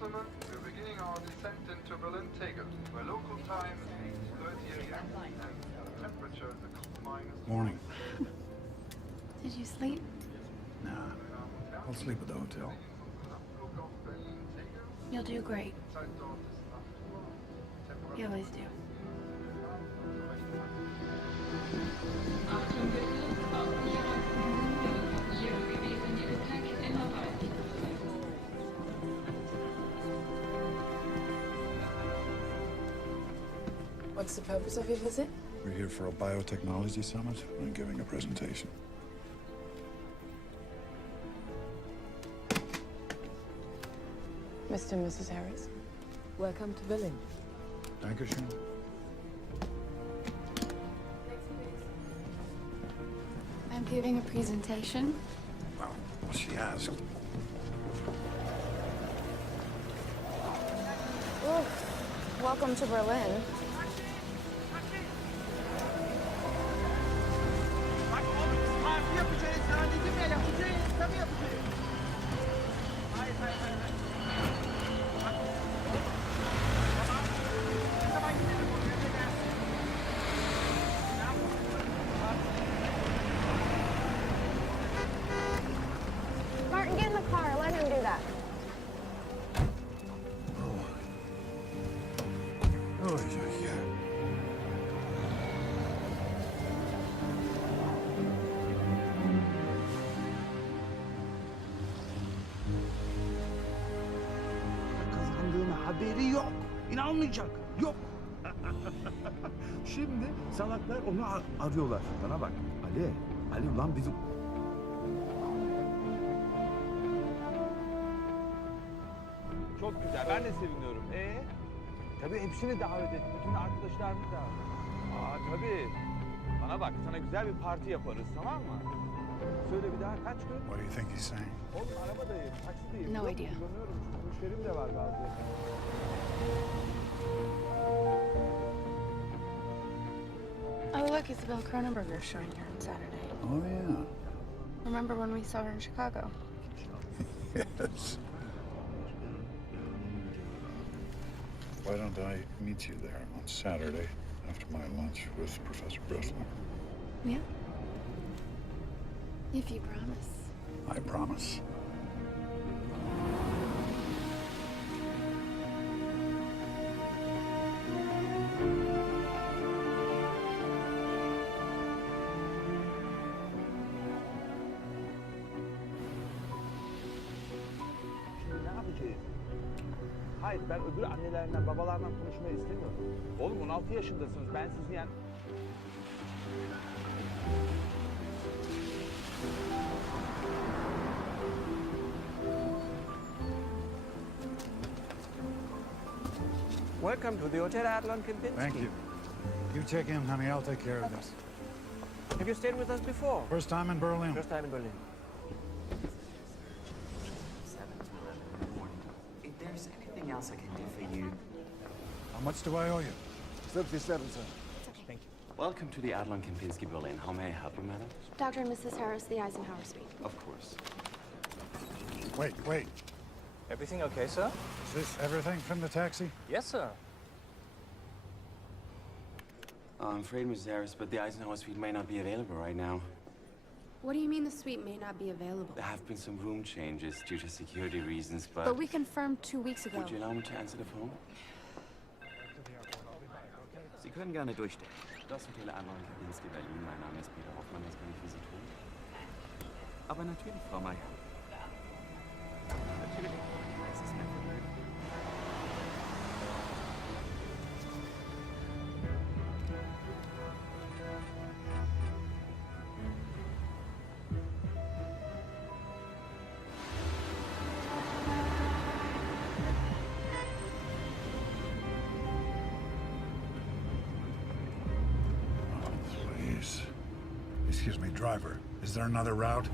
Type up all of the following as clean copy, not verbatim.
gentlemen, we're beginning our descent into Berlin Tegel, where local time is 8:30 a.m. and temperature is minus. Morning. Did you sleep? Nah, I'll sleep at the hotel. You'll do great. You always do. What's the purpose of your visit? We're here for a biotechnology summit and giving a presentation. Mr. and Mrs. Harris, welcome to Berlin. Dankeschön. I'm giving a presentation. Well, she asked. Welcome to Berlin. Martin, get in the car. Let him do that. Oh, yeah. Kazandığın haberi yok. İnanmayacak. Yok. Şimdi salaklar onu arıyorlar. Bana bak. Ali ulan bizim... Çok güzel. Ben de seviniyorum. Tabii hepsini davet et. Bütün arkadaşlarını da. Tabii. Bana bak, sana güzel bir parti yaparız, tamam mı? Söyle bir daha, kaç gün? What do you think he's saying? Oğlum arabadayım, taksideyim. No idea. Kullanıyorum çünkü müşterim de var bazı. Oh, look, Isabel Cronenberger's showing here on Saturday. Oh, yeah. Remember when we saw her in Chicago? Yes. Why don't I meet you there on Saturday after my lunch with Professor Bressler? Yeah. If you promise. I promise. Ne yapacağız? Hayır, ben öbür annelerinden, babalarından konuşmayı istemiyorum. Oğlum 16 yaşındasınız, ben sizin yani... Welcome to the Hotel Adlon Kempinski. Thank you. You check in, honey. I'll take care of this. Have you stayed with us before? First time in Berlin. First time in Berlin. 7 to 11 in the morning. If there's anything else I can do for you... How much do I owe you? Thank you. Welcome to the Adlon Kempinski Berlin. How may I help you, madam? Dr. and Mrs. Harris, the Eisenhower Suite. Of course. Wait. Everything okay, sir? Is this everything from the taxi? Yes, sir. I'm afraid, Mrs. Harris, but the Eisenhower Suite may not be available right now. What do you mean the suite may not be available? There have been some room changes due to security reasons, but... But we confirmed 2 weeks ago. Would you allow me to answer the phone? Sie können gerne durchstellen. Das Hotel Adlon Kempinski Berlin. Mein Name ist Peter Hoffmann. Was kann ich für Sie tun? Aber natürlich, Frau Meier. Natürlich. Es ist mein Vergnügen. Please. Excuse me, driver. Is there another route?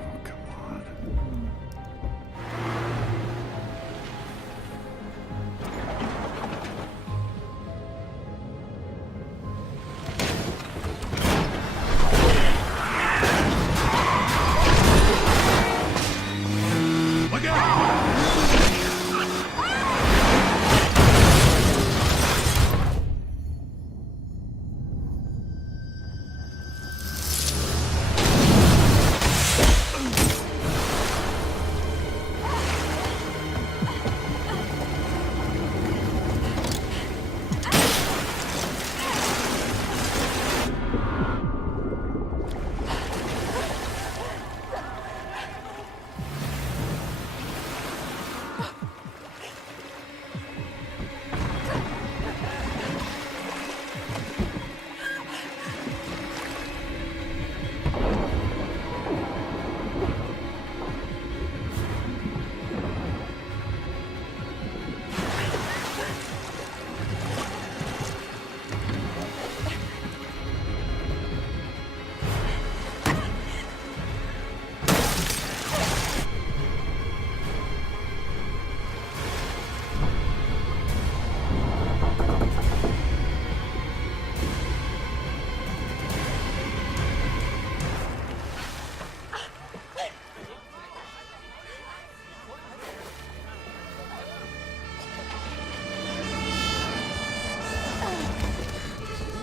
Oh, come on.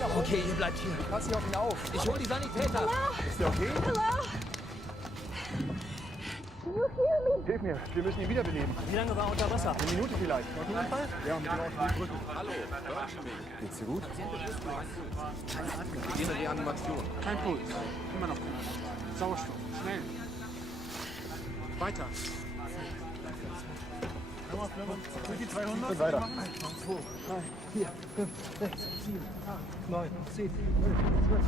Okay, ihr bleibt hier. Pass hier auf ihn auf. Ich hol die Sanitäter. Ist der okay? Hilf mir, wir müssen ihn wiederbeleben. Wie lange war er unter Wasser? Eine Minute vielleicht. Notfall? Ja, mit dem auf die Brücke. Hallo, hören Sie mich? Geht's dir gut? Wir gehen in Reanimation. Kein Puls. Immer noch kein Sauerstoff. Schnell. Weiter. Sind die 300? Und weiter. 1, 2, 3, 4, 5, 6, 7, 8, 9, 10, 11, 12,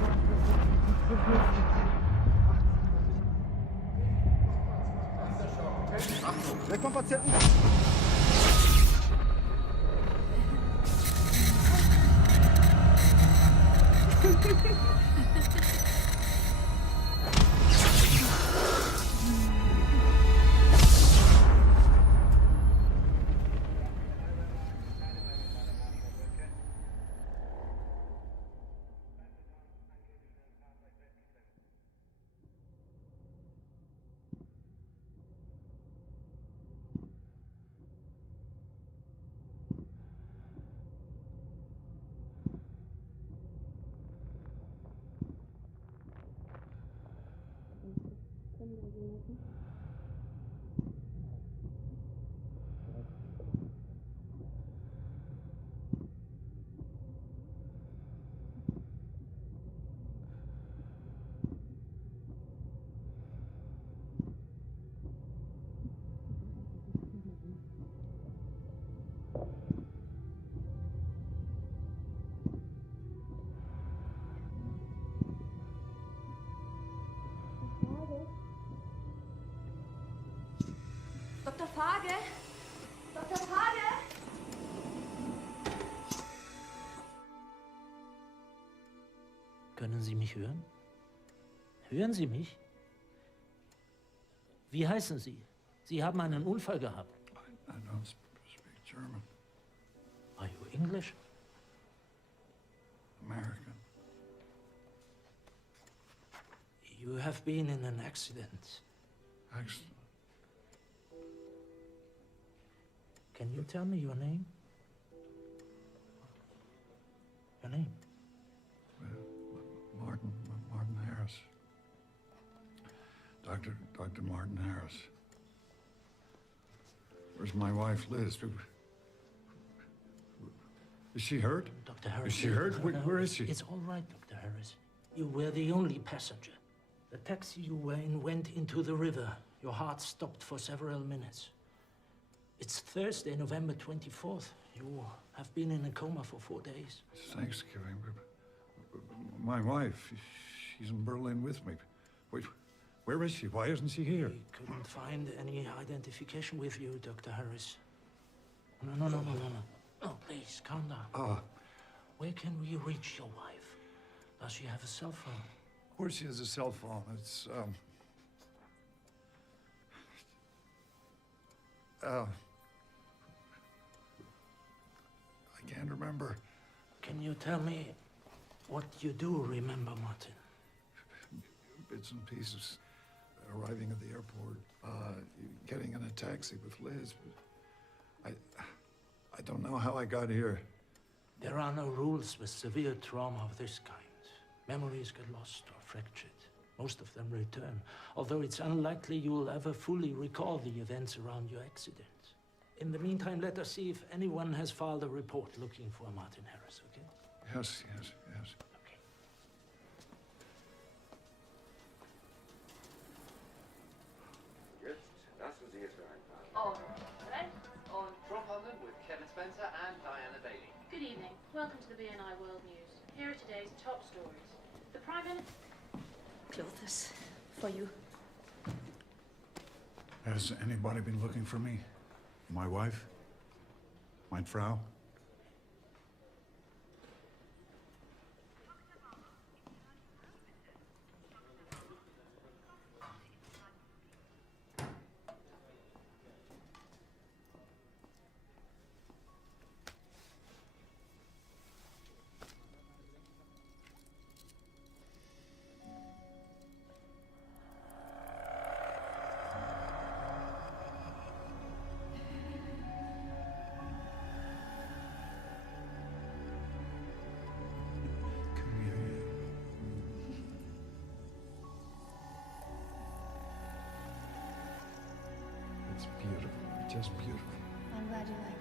13, Achtung, weg vom Patienten. Dr. Fage? Dr. Fage? Können Sie mich hören? Hören Sie mich? Wie heißen Sie? Sie haben einen Unfall gehabt. I don't speak German. Are you English? American. You have been in an accident. Accident. Can you tell me your name? Your name? Martin Harris. Dr. Martin Harris. Where's my wife, Liz? Is she hurt? Dr. Harris. Is she hurt? Where is she? It's all right, Dr. Harris. You were the only passenger. The taxi you were in went into the river. Your heart stopped for several minutes. It's Thursday, November 24th. You have been in a coma for 4 days. It's Thanksgiving. My wife, she's in Berlin with me. Wait, where is she? Why isn't she here? We couldn't find any identification with you, Dr. Harris. No. No, please, calm down. Where can we reach your wife? Does she have a cell phone? Of course she has a cell phone. It's, I can't remember. Can you tell me what you do remember, Martin? Bits and pieces. Arriving at the airport, getting in a taxi with Liz. I don't know how I got here. There are no rules with severe trauma of this kind. Memories get lost or fractured. Most of them return, although it's unlikely you'll ever fully recall the events around your accident. In the meantime, let us see if anyone has filed a report looking for Martin Harris, okay? Yes. Okay. Jetzt lassen Sie es für ein paar. On rechts, on from London with Kevin Spencer and Diana Bailey. Good evening. Welcome to the BNI World News. Here are today's top stories. The Prime Minister... Clothes for you. Has anybody been looking for me? My wife? Mein Frau? It's beautiful, just beautiful. I'm glad you like it.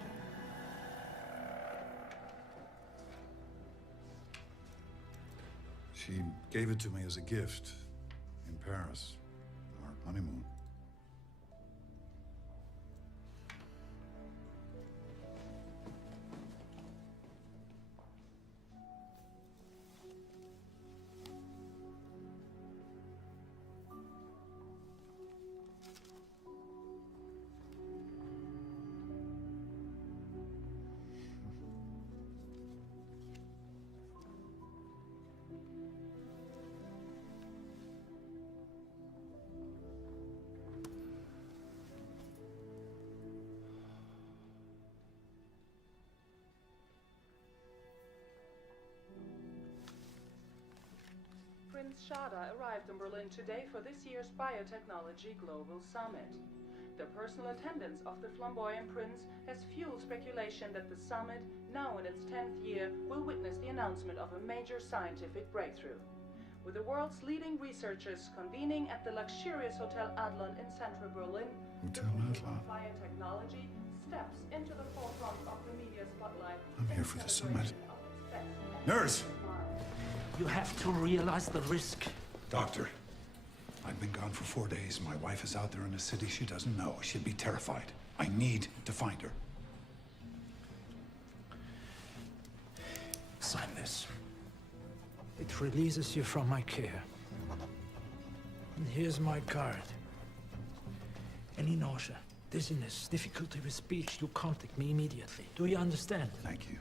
She gave it to me as a gift in Paris, our honeymoon. Prince Shada arrived in Berlin today for this year's Biotechnology Global Summit. The personal attendance of the flamboyant prince has fueled speculation that the summit, now in its 10th year, will witness the announcement of a major scientific breakthrough. With the world's leading researchers convening at the luxurious Hotel Adlon in central Berlin, Hotel Adlon. biotechnology steps into the forefront of the media spotlight. I'm here for the summit. Nurse! You have to realize the risk. Doctor, I've been gone for 4 days. My wife is out there in a city she doesn't know. She'd be terrified. I need to find her. Sign this. It releases you from my care. And here's my card. Any nausea, dizziness, difficulty with speech, you contact me immediately. Do you understand? Thank you.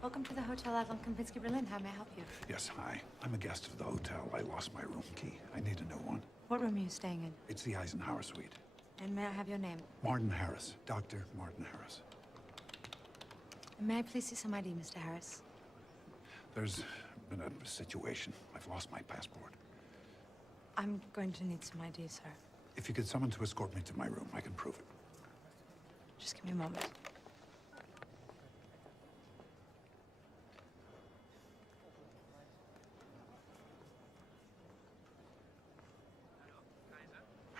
Welcome to the Hotel Adlon Kempinski Berlin. How may I help you? Yes, hi. I'm a guest of the hotel. I lost my room key. I need a new one. What room are you staying in? It's the Eisenhower suite. And may I have your name? Martin Harris. Dr. Martin Harris. And may I please see some ID, Mr. Harris? There's been a situation. I've lost my passport. I'm going to need some ID, sir. If you could someone to escort me to my room, I can prove it. Just give me a moment.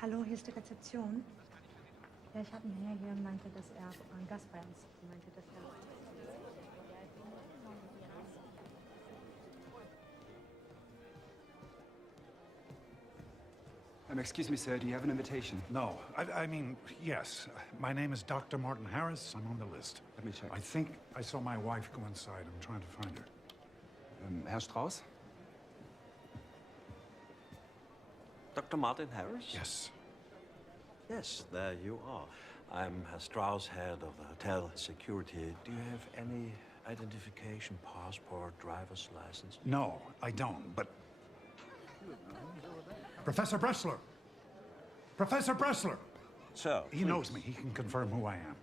Hallo, hier ist die Rezeption. Ja, ich habe einen Herr hier und meinte, dass er ein Gast bei uns meinte, dass er... Excuse me, sir, do you have an invitation? No, I mean, yes. My name is Dr. Martin Harris. I'm on the list. Let me check. I think I saw my wife go inside. I'm trying to find her. Herr Strauss? Dr. Martin Harris? Yes. Yes, there you are. I'm Herr Strauss, head of the hotel security. Do you have any identification, passport, driver's license? No, I don't, but... Professor Bressler! Professor Bressler! So, he knows me. He can confirm who I am.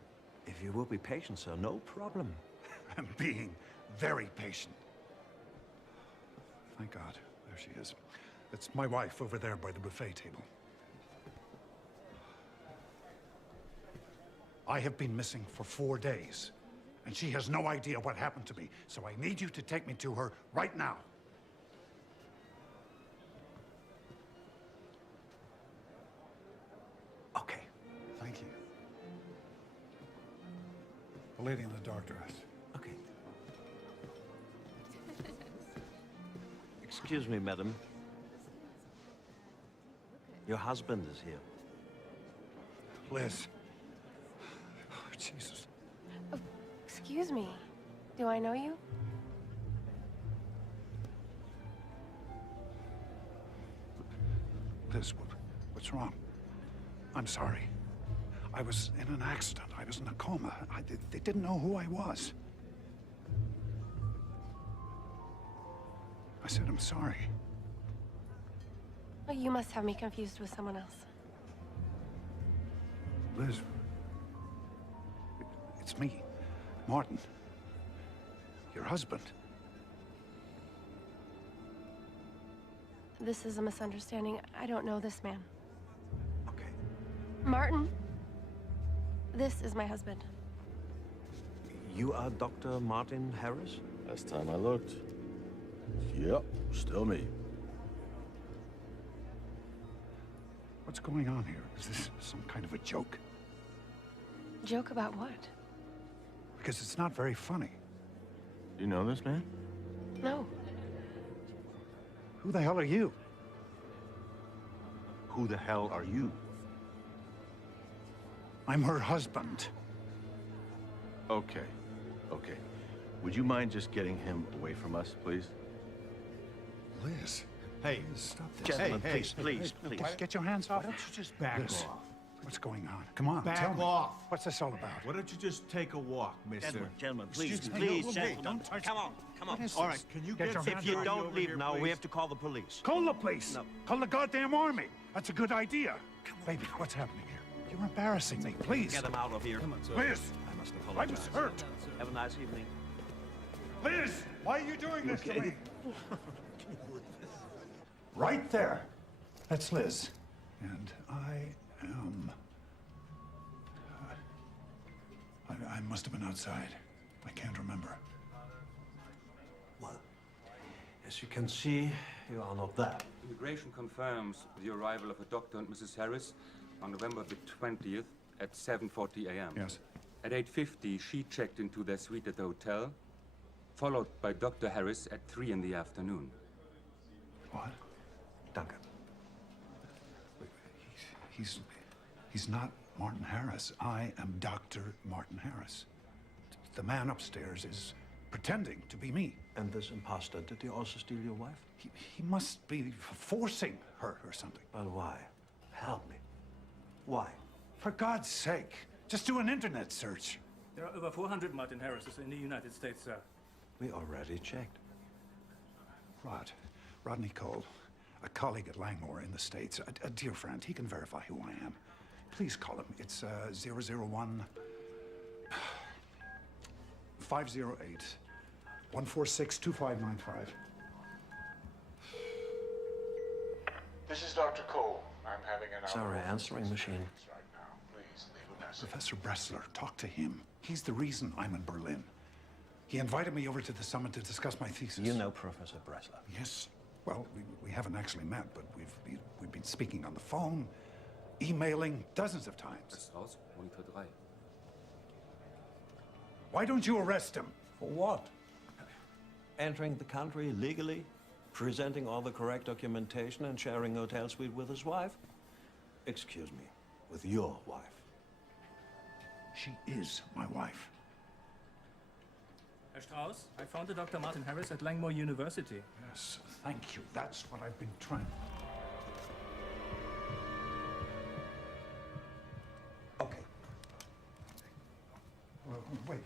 If you will be patient, sir, no problem. I'm being very patient. Thank God. There she is. It's my wife over there by the buffet table. I have been missing for 4 days, and she has no idea what happened to me, so I need you to take me to her right now. Okay. Thank you. The lady in the dark dress. Okay. Excuse me, madam. Your husband is here. Liz. Oh, Jesus. Oh, excuse me. Do I know you? Liz, what's wrong? I'm sorry. I was in an accident. I was in a coma. They didn't know who I was. I said, I'm sorry. Oh, you must have me confused with someone else. Liz, it's me, Martin. Your husband. This is a misunderstanding. I don't know this man. Okay. Martin? This is my husband. You are Dr. Martin Harris? Last time I looked. Yep, still me. What's going on here? Is this some kind of a joke? Joke about what? Because it's not very funny. You know this man? No. Who the hell are you? Who the hell are you? I'm her husband. Okay, okay. Would you mind just getting him away from us, please? Liz. Hey, Stop this. Gentlemen, Hey, please. Get your hands off. Why don't you just back Liz, off? what's going on? Come on, Back tell me. off. What's this all about? Why don't you just take a walk, mister? Gentlemen, Excuse me. please, No, gentlemen. don't touch Come me. on, come on. What is All this? right, can you Get get your some hands If you security don't over leave here, now, we please? have to call the police. Call the police. No. Call the goddamn army. That's a good idea. Baby, what's happening here? You're embarrassing me. Please. Get him out of here. Come on, Liz, I must I apologize. was hurt. Have a nice evening. Liz, why are you doing this to me? Right there. That's Liz. And I am... I must have been outside. I can't remember. Well, as you can see, you are not there. Immigration confirms the arrival of a Dr. and Mrs. Harris on November the 20th at 7:40 a.m. Yes. At 8:50, she checked into their suite at the hotel, followed by Dr. Harris at 3 in the afternoon. What? Duncan. He's not Martin Harris. I am Dr. Martin Harris. The man upstairs is pretending to be me. And this imposter, did he also steal your wife? He must be forcing her or something. But why? Help me. Why? For God's sake, just do an internet search. There are over 400 Martin Harrises in the United States, sir. We already checked. Rodney Cole, a colleague at Langmore in the States, a dear friend. He can verify who I am. Please call him. It's 001 508 146 2595. This is Dr. Cole. I'm having an Sorry, answering machine. right now. Please leave a message. Professor Bressler, talk to him. He's the reason I'm in Berlin. He invited me over to the summit to discuss my thesis. You know Professor Bressler? Yes. Well, we haven't actually met, but we've been speaking on the phone, emailing dozens of times. Strauß, Monitor 3. Why don't you arrest him? For what? Entering the country illegally, presenting all the correct documentation and sharing a hotel suite with his wife? Excuse me, with your wife. She is my wife. Herr Strauss, I found Dr. Martin Harris at Langmore University. Yes, thank you. That's what I've been trying. Okay. Wait,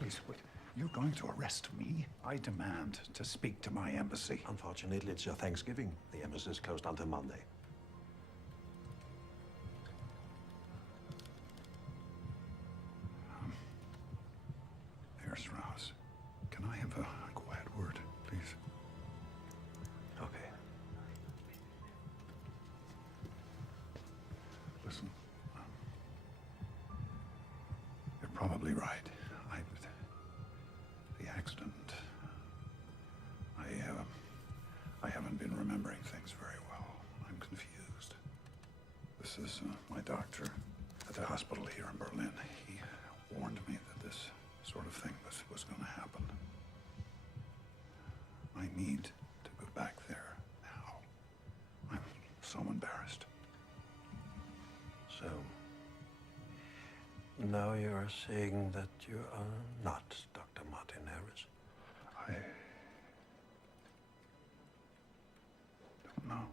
please, wait. You're going to arrest me? I demand to speak to my embassy. Unfortunately, it's your Thanksgiving. The embassy is closed until Monday. Herr Strauss, can I have a quiet word, please? Okay. Listen, you're probably right. The accident. I haven't been remembering things very well. I'm confused. This is my doctor at the hospital here in Berlin. He warned me that this sort of thing was going to happen. I need to go back there now. I'm so embarrassed. So, now you are saying that you are not Dr. Martin Harris? I don't know.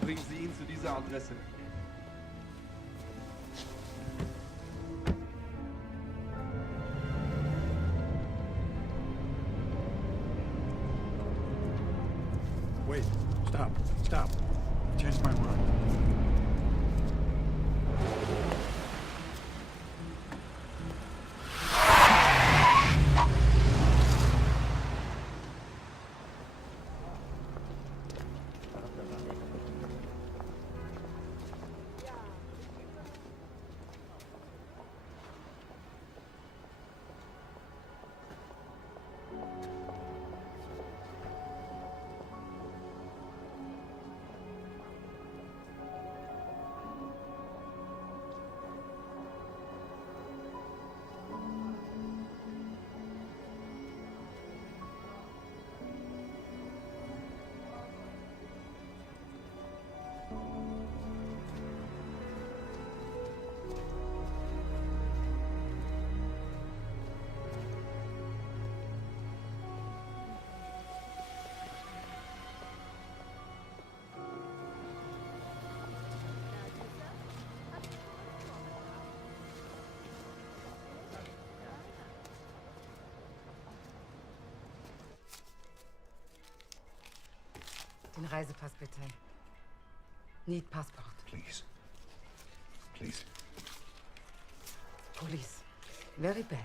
Bringen Sie ihn zu dieser Adresse. Wait, stop. Changed my mind. Den Reisepass bitte. Need passport. Please. Please. Police. Very bad.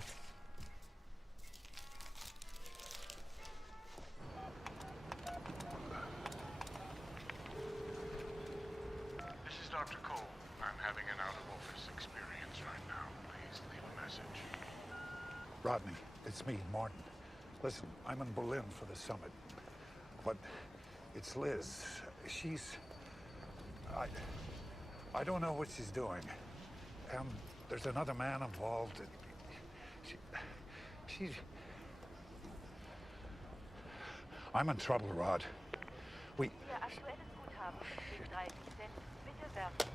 This is Dr. Cole. I'm having an out-of-office experience right now. Please leave a message. Rodney, it's me, Martin. Listen, I'm in Berlin for the summit. But it's Liz. I don't know what she's doing. There's another man involved. She's... I'm in trouble, Rod. Ihr aktuelles Guthaben steht 30 Cent. Bitte werfen.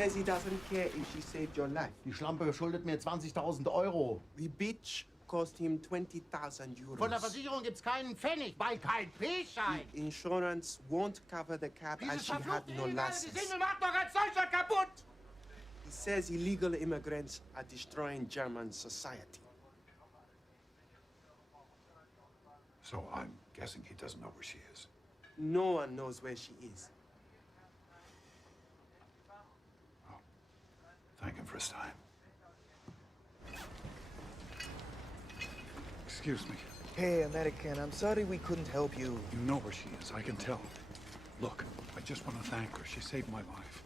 says he doesn't care if she saved your life. Die Schlampe schuldet mir 20.000 Euro. The bitch cost him 20,000 euros. Von der Versicherung gibt's keinen Pfennig, weil kein P-Schein. The insurance won't cover the cab and she had no license. Die Single macht doch als solcher kaputt. He says illegal immigrants are destroying German society. So I'm guessing he doesn't know where she is. No one knows where she is. this time. Excuse me. Hey, American, I'm sorry we couldn't help you. You know where she is, I can tell. Look, I just want to thank her. She saved my life.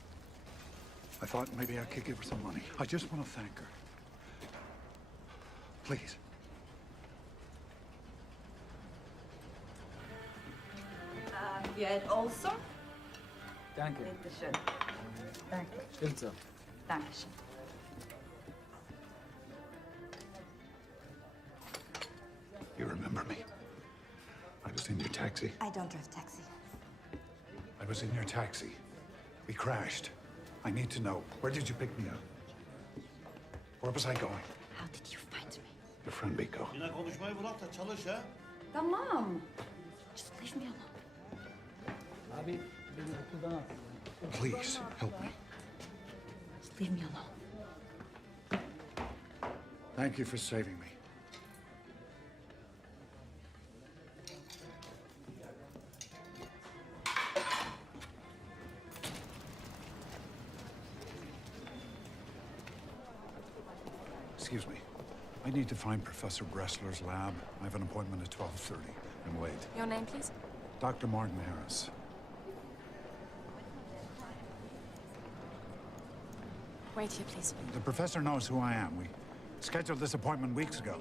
I thought maybe I could give her some money. I just want to thank her. Please. Geld also? Danke. Bitte schön. Danke. Stimmt so. Dankeschön. You remember me? I was in your taxi. I don't drive taxi. I was in your taxi. We crashed. I need to know, where did you pick me up? Where was I going? How did you find me? Your friend Biko. Yine konuşmayı bırak da çalış ha. Tamam. Just leave me alone. Abi, beni okuldan al. Please, help me. Just leave me alone. Thank you for saving me. Excuse me. I need to find Professor Bressler's lab. I have an appointment at 12:30. I'm late. Your name, please? Dr. Martin Harris. Wait here, please. The professor knows who I am. We scheduled this appointment weeks ago.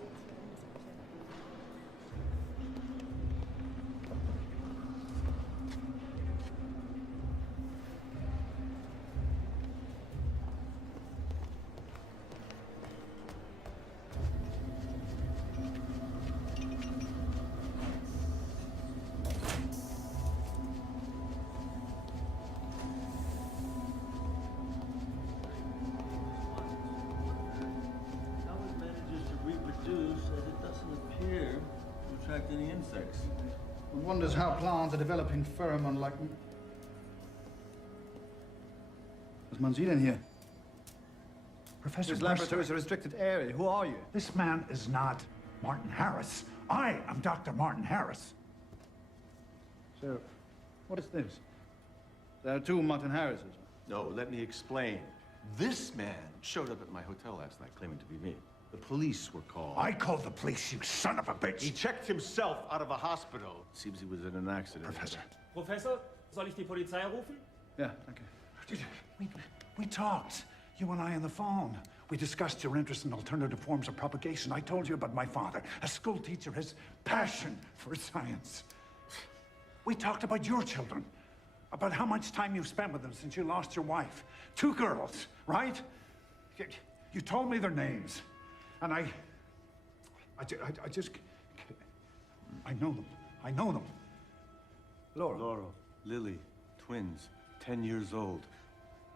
How it manages to reproduce as it doesn't appear to attract any insects. One wonders how plants are developing pheromone like... Was man Sie denn hier? Professor This Bressler. laboratory is a restricted area. Who are you? This man is not Martin Harris. I am Dr. Martin Harris. So, what is this? There are two Martin Harrises. No, let me explain. This man showed up at my hotel last night claiming to be me. The police were called. I called the police, you son of a bitch! He checked himself out of a hospital. Seems he was in an accident. Professor. Professor, soll ich die Polizei rufen? Yeah, okay. We talked, you and I on the phone. We discussed your interest in alternative forms of propagation. I told you about my father, a school teacher, his passion for science. We talked about your children, about how much time you've spent with them since you lost your wife. 2 girls, right? You told me their names, and I just, I know them. I know them. Laura, Lily, twins, 10 years old.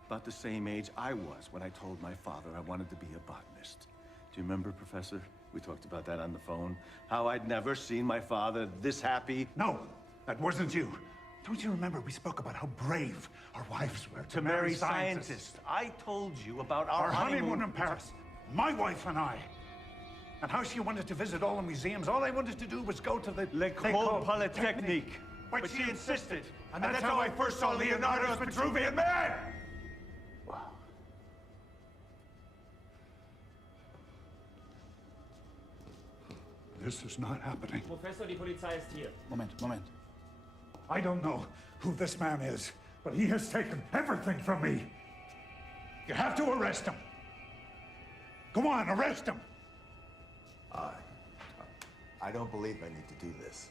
About the same age I was when I told my father I wanted to be a botanist. Do you remember, Professor? We talked about that on the phone. How I'd never seen my father this happy. No, that wasn't you. Don't you remember we spoke about how brave our wives were To marry scientists. I told you about Our honeymoon in Paris. My wife and I. And how she wanted to visit all the museums. All I wanted to do was go to the... L'École Polytechnique. But she insisted. And that's how I first saw Leonardo's Vitruvian Man! This is not happening. Professor, die Polizei ist hier. Moment. I don't know who this man is, but he has taken everything from me. You have to arrest him. Go on, arrest him. I don't believe I need to do this.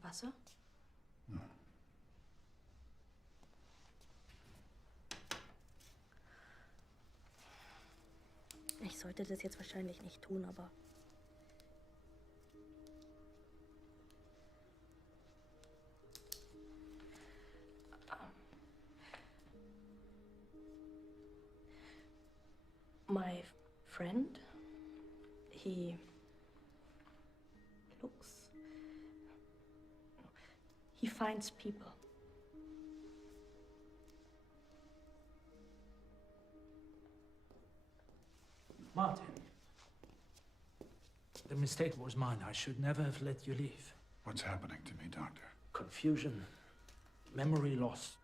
Wasser? Ich sollte das jetzt wahrscheinlich nicht tun, aber... friend. He finds people. Martin, the mistake was mine. I should never have let you leave. What's happening to me, Doctor? Confusion, memory loss,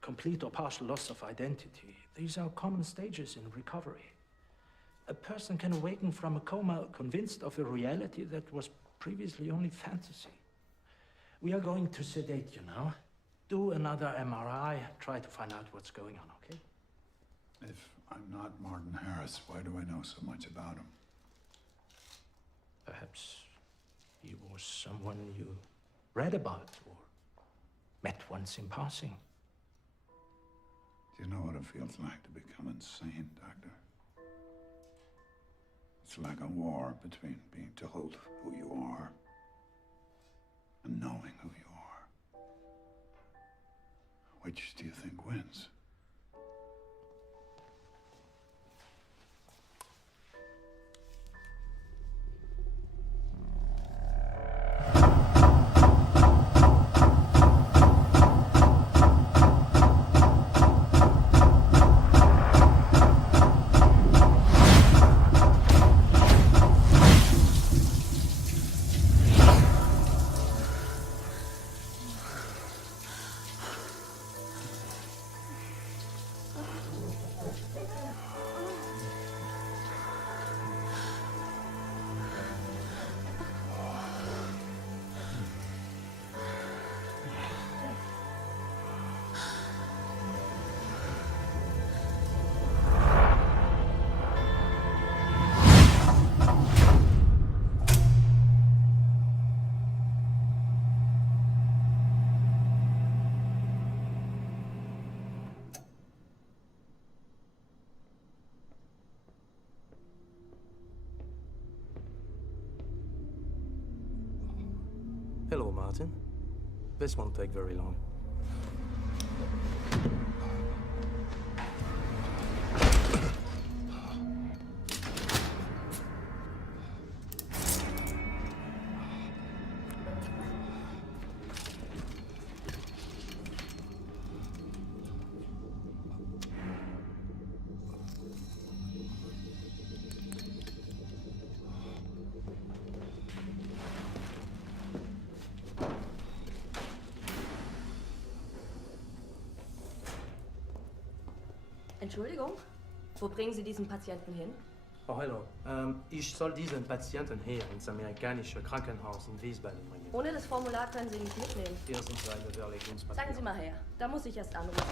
complete or partial loss of identity. These are common stages in recovery. A person can awaken from a coma convinced of a reality that was previously only fantasy. We are going to sedate you now. Do another MRI, try to find out what's going on, okay? If I'm not Martin Harris, why do I know so much about him? Perhaps he was someone you read about or met once in passing. Do you know what it feels like to become insane, Doctor? It's like a war between being told who you are and knowing who you are. Which do you think wins? Hello, Martin. This won't take very long. Entschuldigung, wo bringen Sie diesen Patienten hin? Oh, hallo. Ich soll diesen Patienten hier ins amerikanische Krankenhaus in Wiesbaden bringen. Ohne das Formular können Sie nicht mitnehmen. Hier sind seine Verlegungspapiere. Zeigen Sie mal her. Da muss ich erst anrufen.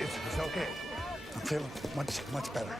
It's okay. I'm feeling much better.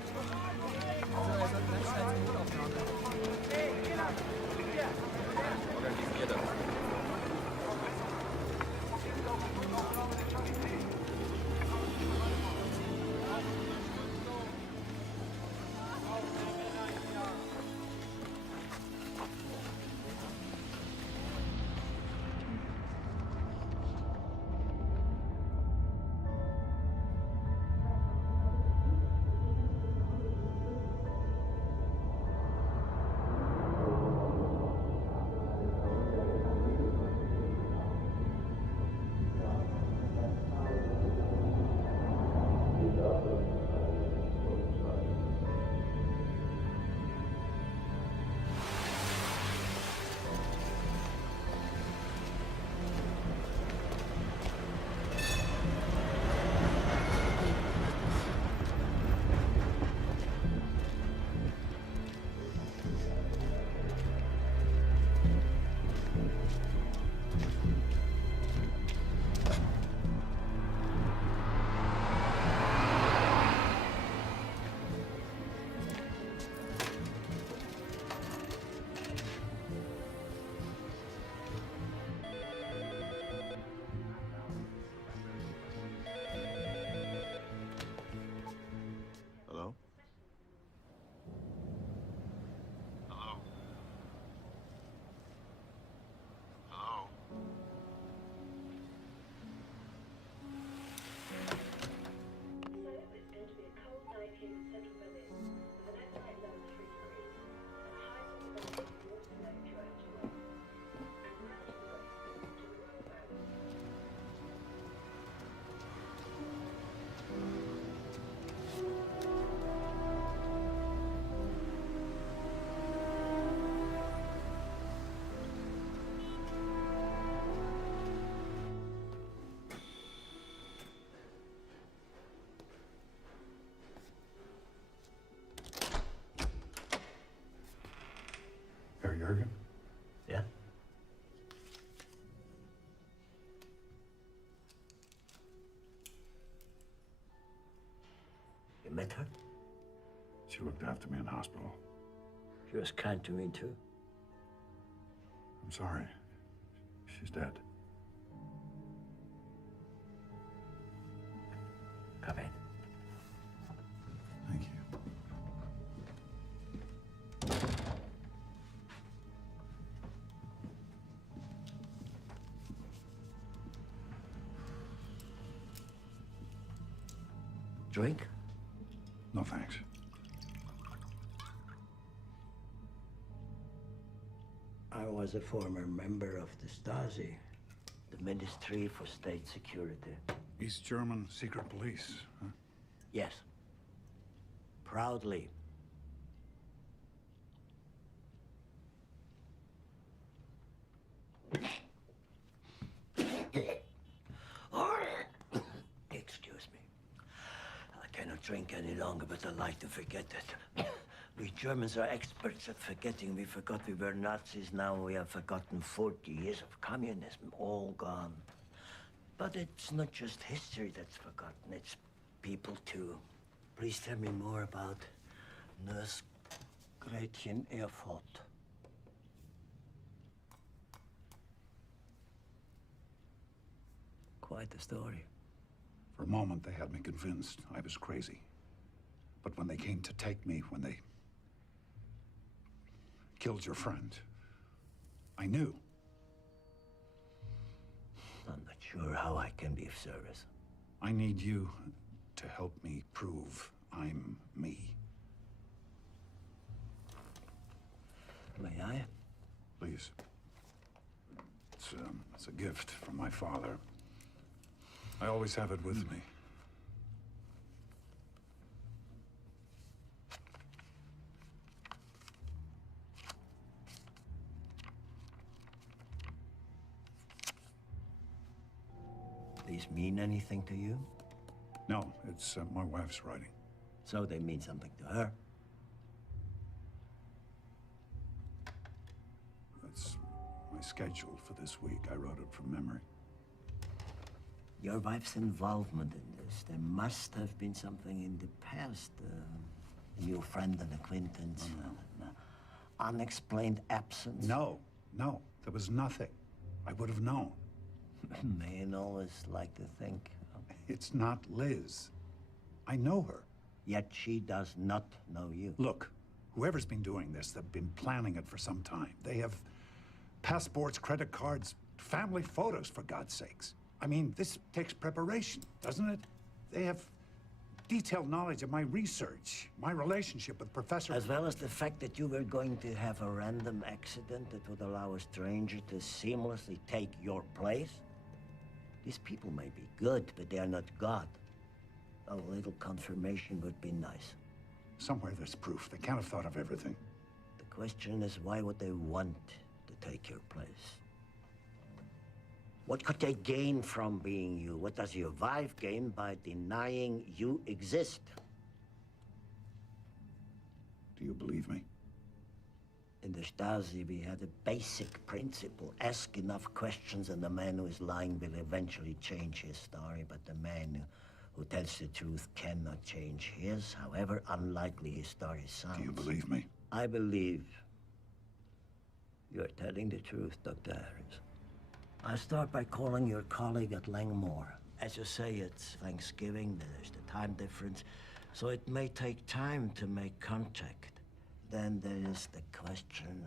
Jürgen? Yeah? You met her? She looked after me in hospital. She was kind to me, too. I'm sorry. She's dead. Come in. Thank you. Drink? No, thanks. I was a former member of the Stasi, the Ministry for State Security. East German secret police, huh? Yes. Proudly. Excuse me. I cannot drink any longer, but I like to forget it. We Germans are experts at forgetting. We forgot we were Nazis. Now we have forgotten 40 years of communism, all gone. But it's not just history that's forgotten, it's people too. Please tell me more about Nurse Gretchen Erfurt. Quite a story. For a moment, they had me convinced I was crazy. But when they came to take me, when they killed your friend, I knew. I'm not sure how I can be of service. I need you to help me prove I'm me. May I? Please. It's a gift from my father. I always have it with me. These mean anything to you? No, it's my wife's writing. So they mean something to her? That's my schedule for this week. I wrote it from memory. Your wife's involvement in this. doubts. There must have been something in the past. A new friend and acquaintance. Unexplained absence. No, there was nothing. I would have known. Men always like to think. It's not Liz. I know her. Yet she does not know you. Look, whoever's been doing this, they've been planning it for some time. They have passports, credit cards, family photos, for God's sakes. I mean, this takes preparation, doesn't it? They have detailed knowledge of my research, my relationship with Professor... As well as the fact that you were going to have a random accident that would allow a stranger to seamlessly take your place. These people may be good, but they are not God. A little confirmation would be nice. Somewhere there's proof. They can't have thought of everything. The question is, why would they want to take your place? What could they gain from being you? What does your wife gain by denying you exist? Do you believe me? In the Stasi, we had a basic principle. Ask enough questions and the man who is lying will eventually change his story, but the man who tells the truth cannot change his, however unlikely his story sounds. Do you believe me? I believe you're telling the truth, Dr. Harris. I'll start by calling your colleague at Langmore. As you say, it's Thanksgiving, there's the time difference, so it may take time to make contact. Then there is the question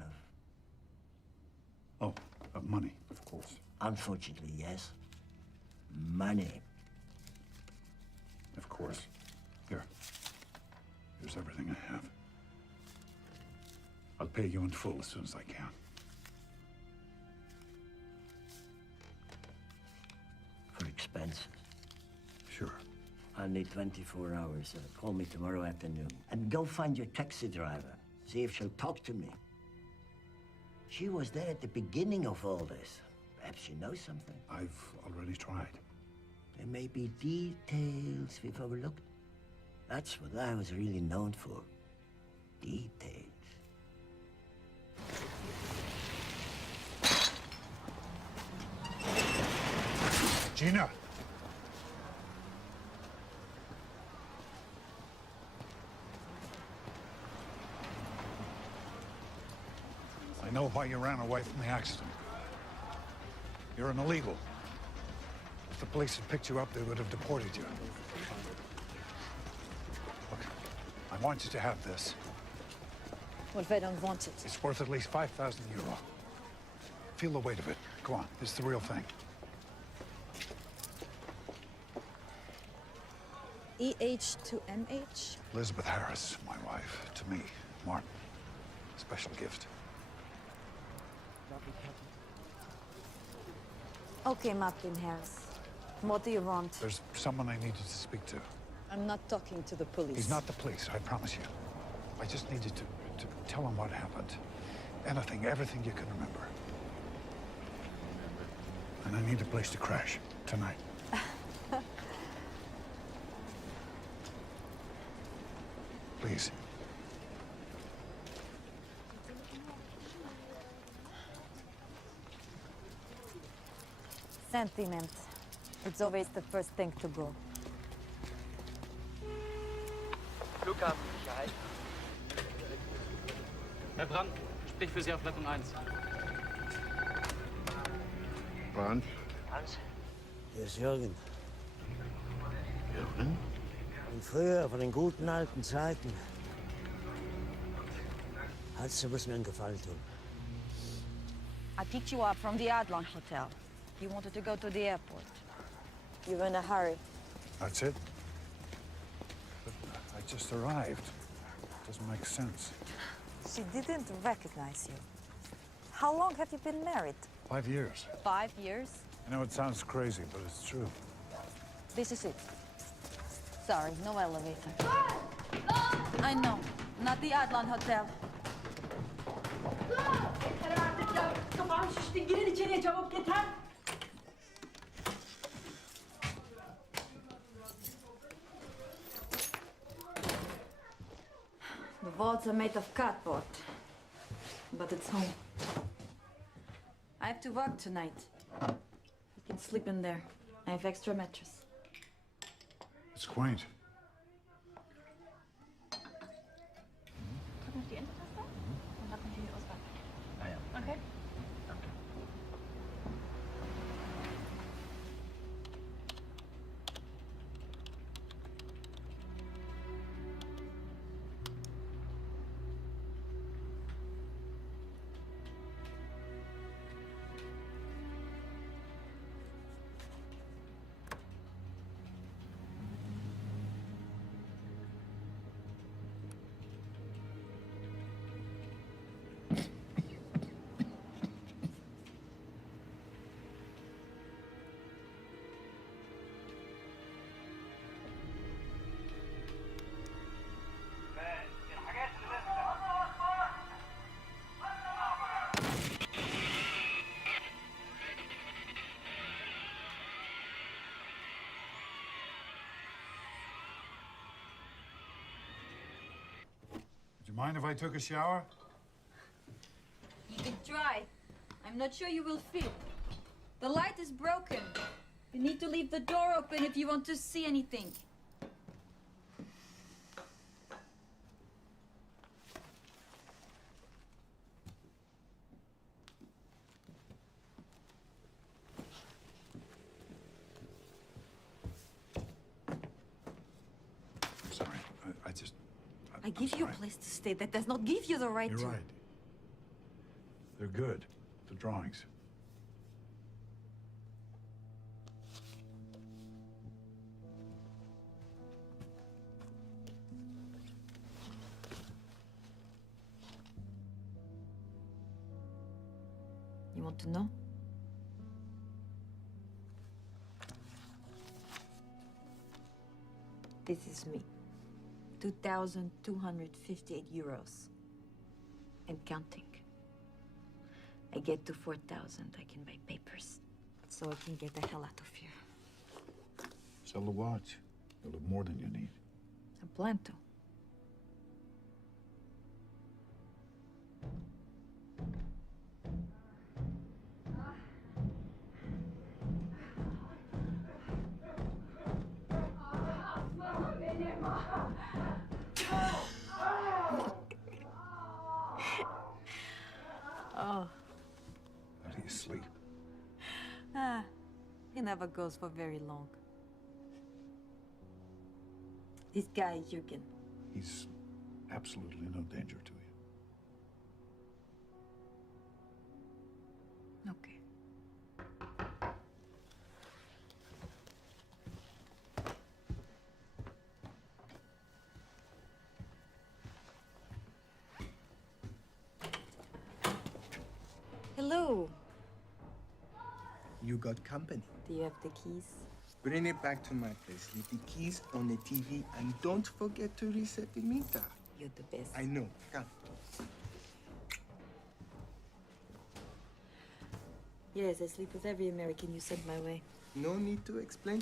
of... Oh, of money, of course. Unfortunately, yes. Money. Of course. Here. Here's everything I have. I'll pay you in full as soon as I can. For expenses. Sure. I need 24 hours. Call me tomorrow afternoon. And go find your taxi driver. See if she'll talk to me. She was there at the beginning of all this. Perhaps she knows something. I've already tried. There may be details we've overlooked. That's what I was really known for. Details. Gina! I know why you ran away from the accident. You're an illegal. If the police had picked you up, they would have deported you. Look, I want you to have this. What if I don't want it? It's worth at least 5,000 euro. Feel the weight of it. Go on, it's the real thing. EH to MH? Elizabeth Harris, my wife. To me, Martin. Special gift. Okay, Martin Harris. What do you want? There's someone I needed to speak to. I'm not talking to the police. He's not the police, I promise you. I just needed to tell him what happened. Anything, everything you can remember. And I need a place to crash tonight. Please. Sentiment. It's always the first thing to go. Flughafensicherheit. Herr Brandt, sprich für Sie auf Leitung 1. Brandt? Hans? Hier ist Jürgen. Jürgen? Und früher, von den guten alten Zeiten. Hans, du musst mir einen Gefallen tun. I picked you up from the Adlon Hotel. You wanted to go to the airport. You were in a hurry. That's it? But I just arrived. Doesn't make sense. She didn't recognize you. How long have you been married? 5 years. 5 years? I know it sounds crazy, but it's true. This is it. Sorry, no elevator. I know. Not the Adlon Hotel. Yeter artık ya. Kafam şişti. Girin içeriye çabuk yeter. The vaults are made of cardboard. But it's home. I have to work tonight. You can sleep in there. I have extra mattress. It's quaint. Drück auf die Enter-Taste und hab natürlich die Auswahl. Ah ja. Okay. Do you mind if I took a shower? Keep it dry. I'm not sure you will feel. The light is broken. You need to leave the door open if you want to see anything. I'm sorry. I just... I give you a place to stay. That does not give you the right You're to... right. They're good, the drawings. You want to know? This is me. 2,258 euros. And counting. I get to 4,000, I can buy papers. So I can get the hell out of here. Sell the watch. You'll have more than you need. I plan to. Oh. How do you sleep? He never goes for very long. This guy, Jürgen. He's absolutely no danger to you. Okay. Hello. You got company. Do you have the keys? Bring it back to my place. Leave the keys on the TV and don't forget to reset the meter. You're the best. I know. Come. Yes, I sleep with every American you send my way. No need to explain.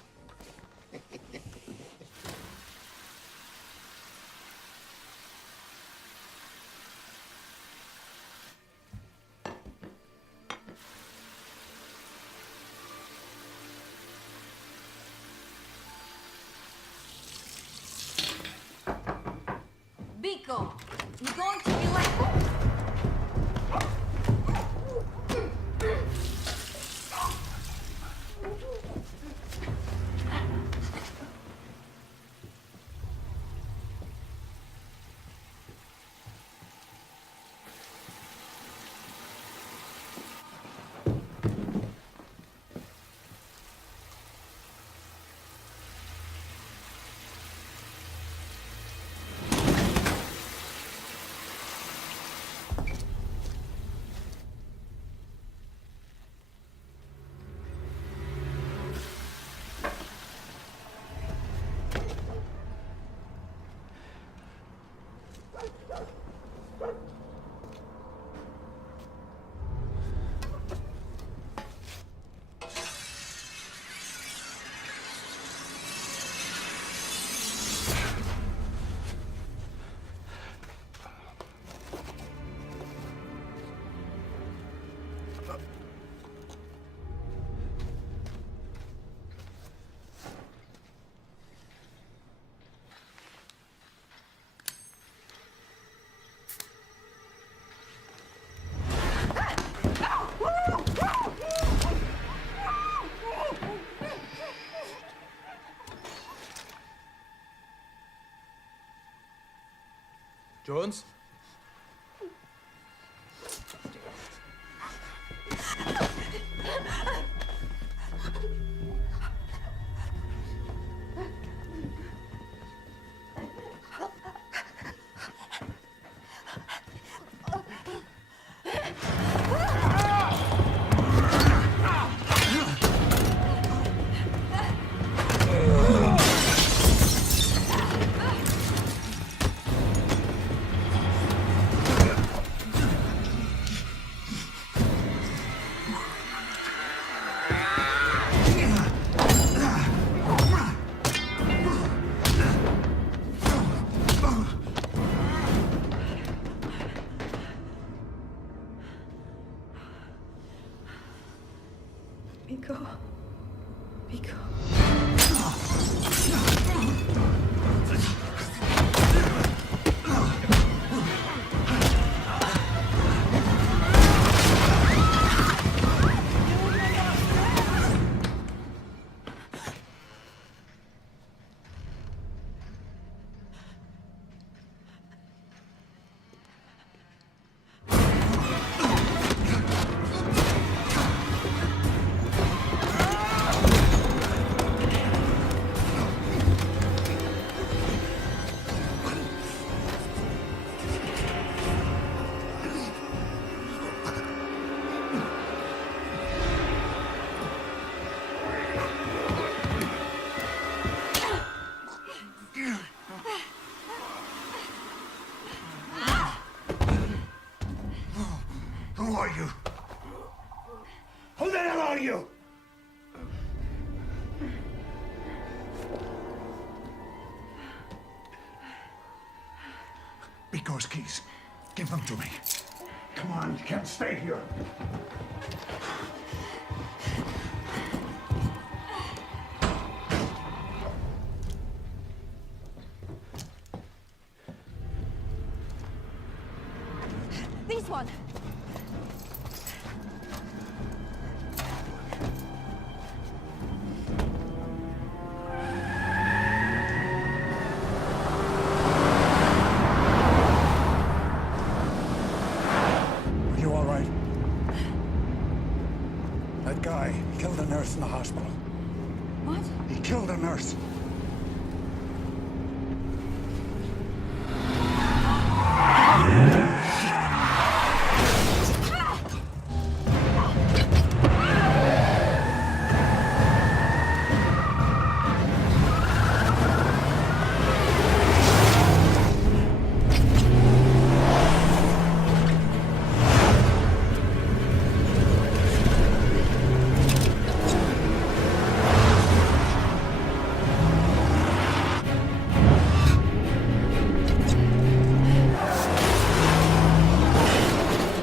Biko, you're going to be like... Jones? Miko. Miko. Who are you? Who the hell are you? Miko's keys. Give them to me. Come on, you can't stay here. This one. Are you all right? That guy killed a nurse in the hospital. What? He killed a nurse.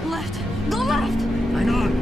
Left. Go left. Hang on.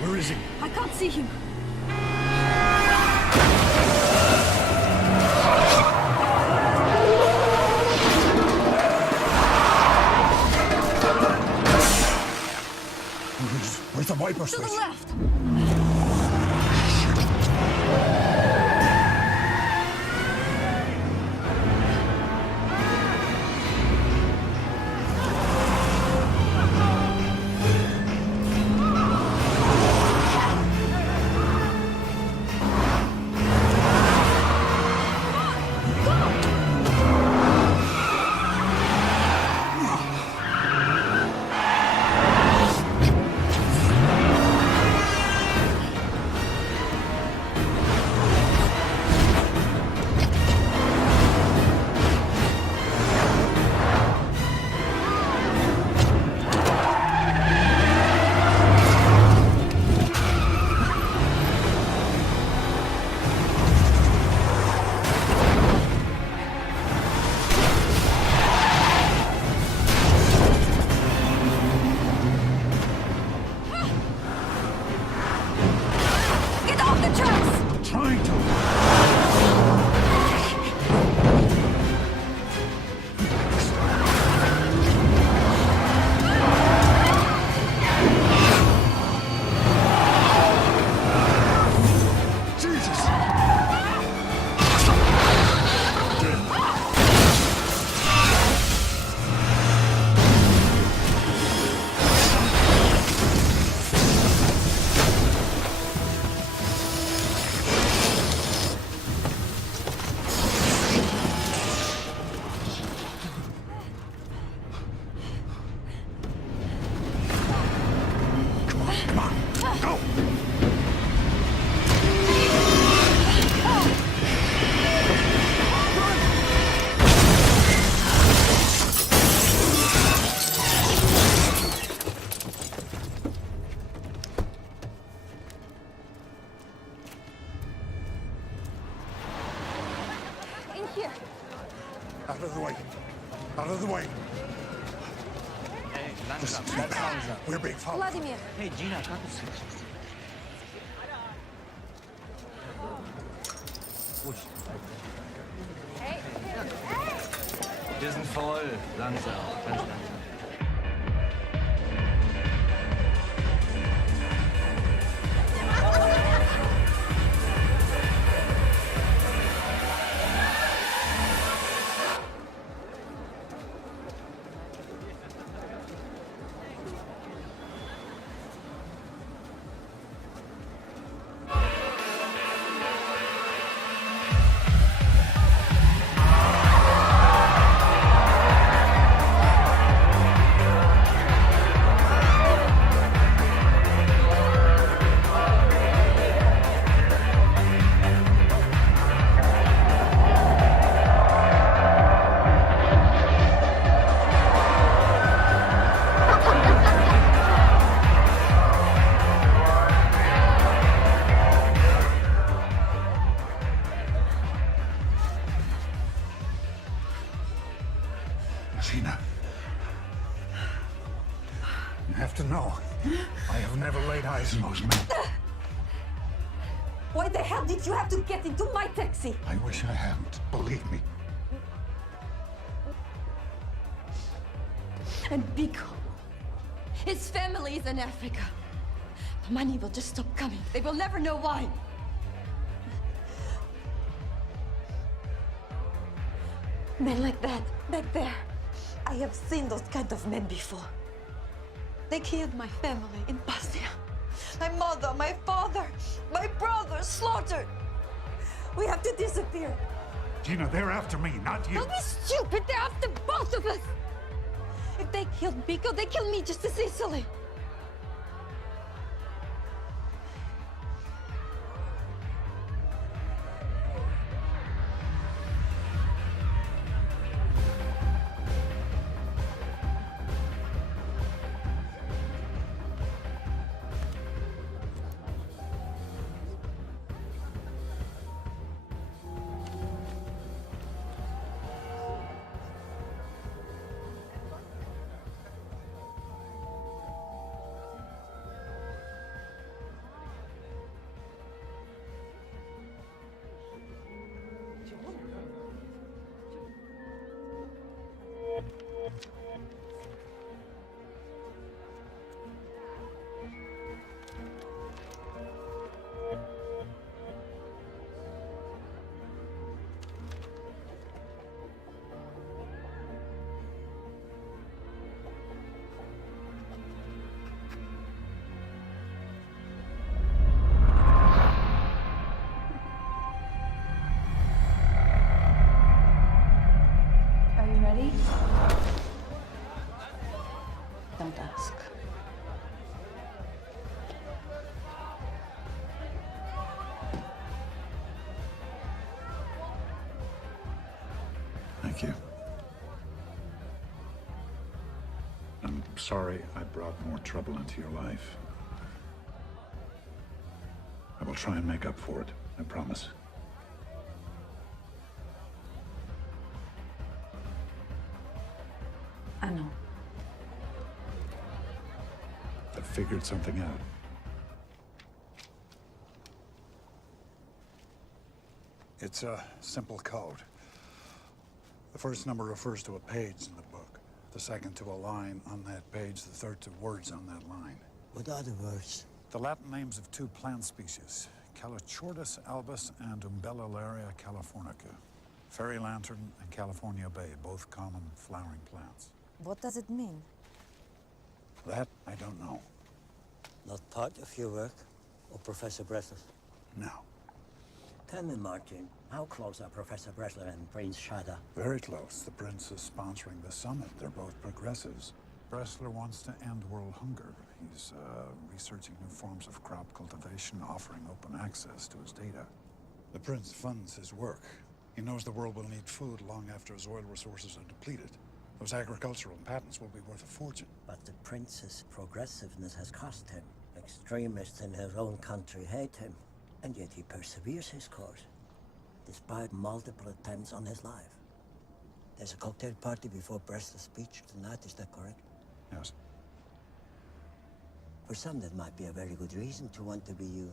Where is he? I can't see him. Where's the wiper To switch? the left. Out of the way. Hey, langsam, ganz langsam. We're being followed. Vladimir. Hey, Gina, kannst du? Ruhig. Hey. Wir sind voll. Langsam, ganz langsam. Gina. You have to know, I have never laid eyes on those men. Why the hell did you have to get into my taxi? I wish I hadn't. Believe me. And Biko. His family is in Africa. The money will just stop coming. They will never know why. Men like that, back there. I have seen those kind of men before. They killed my family in Bosnia. My mother, my father, my brother slaughtered. We have to disappear. Gina, they're after me, not you. Don't be stupid. They're after both of us. If they killed Biko, they killed me just as easily. Are you ready? Don't ask. Thank you. I'm sorry I brought more trouble into your life. I will try and make up for it, I promise. I know. I figured something out. It's a simple code. The first number refers to a page in the book. The second to a line on that page. The third to words on that line. What are the words? The Latin names of two plant species, Calichortus albus and Umbellularia californica. Fairy lantern and California bay, both common flowering plants. What does it mean? That I don't know. Not part of your work, or Professor Bressler's? No. Tell me, Martin, how close are Professor Bressler and Prince Shada? Very close. The prince is sponsoring the summit. They're both progressives. Bressler wants to end world hunger. He's researching new forms of crop cultivation, offering open access to his data. The prince funds his work. He knows the world will need food long after his oil resources are depleted. Those agricultural patents will be worth a fortune. But the prince's progressiveness has cost him. Extremists in his own country hate him, and yet he perseveres his course, despite multiple attempts on his life. There's a cocktail party before Brest's speech tonight, is that correct? Yes. For some, that might be a very good reason to want to be you.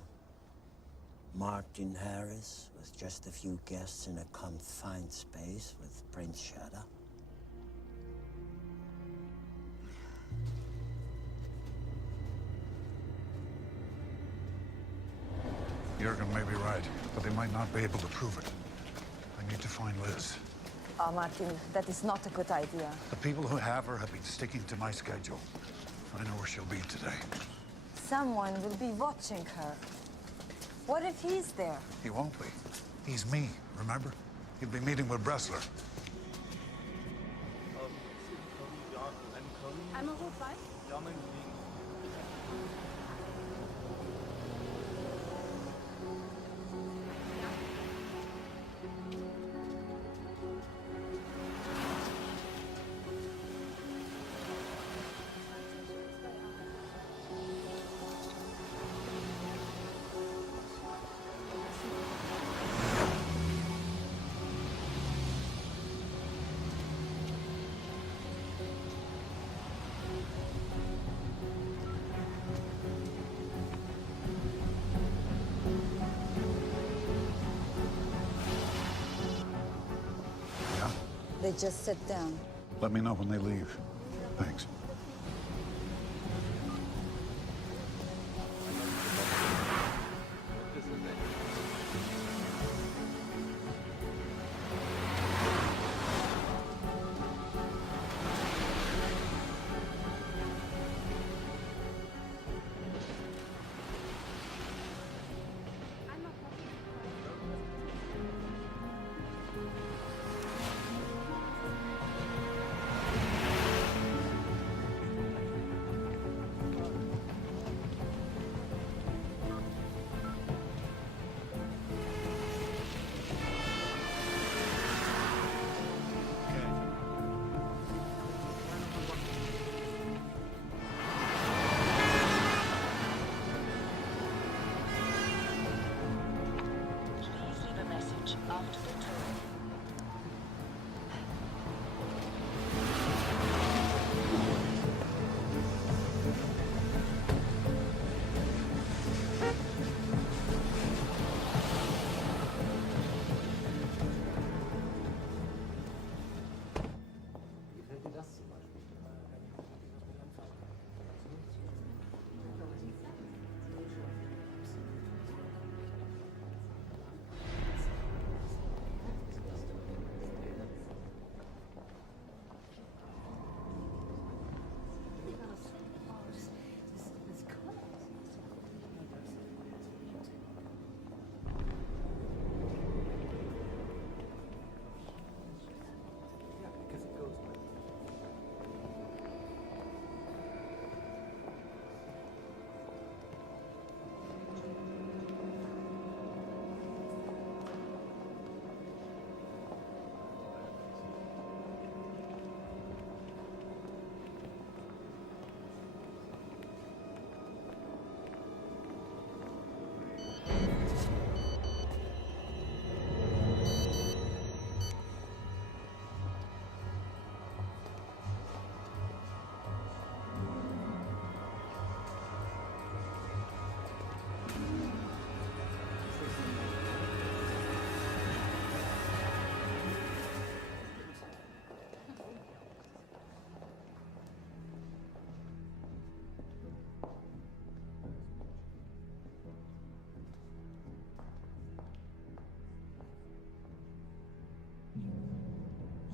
Martin Harris, with just a few guests in a confined space with Prince Shada. Jurgen may be right, but they might not be able to prove it. I need to find Liz. Oh, Martin, that is not a good idea. The people who have her have been sticking to my schedule. I know where she'll be today. Someone will be watching her. What if he's there? He won't be. He's me, remember? He'll be meeting with Bressler. Einmal rot-weiß? Ja, meinetwegen. They just sit down. Let me know when they leave. Thanks.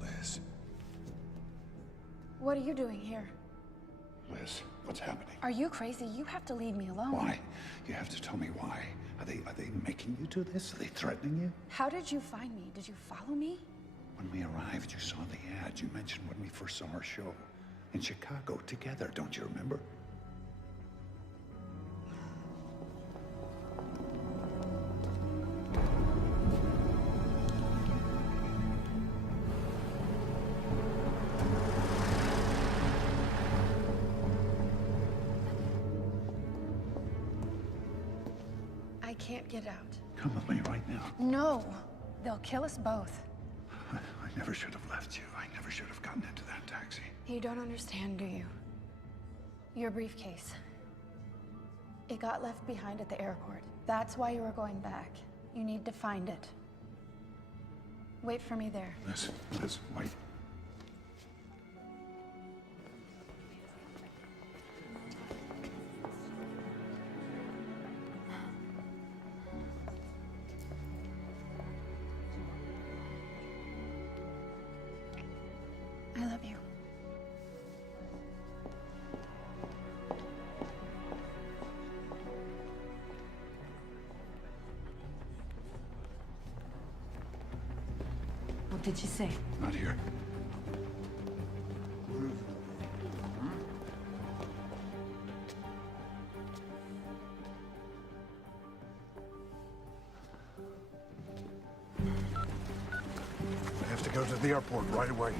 Liz. What are you doing here? Liz, what's happening? Are you crazy? You have to leave me alone. Why? You have to tell me why. Are they making you do this? Are they threatening you? How did you find me? Did you follow me? When we arrived, you saw the ad. You mentioned when we first saw our show. In Chicago, together, don't you remember? I can't get out. Come with me right now. No. They'll kill us both. I never should have left you. I never should have gotten into that taxi. You don't understand, do you? Your briefcase. It got left behind at the airport. That's why you were going back. You need to find it. Wait for me there. Liz, wait. I love you. What did she say? Not here. I have to go to the airport right away.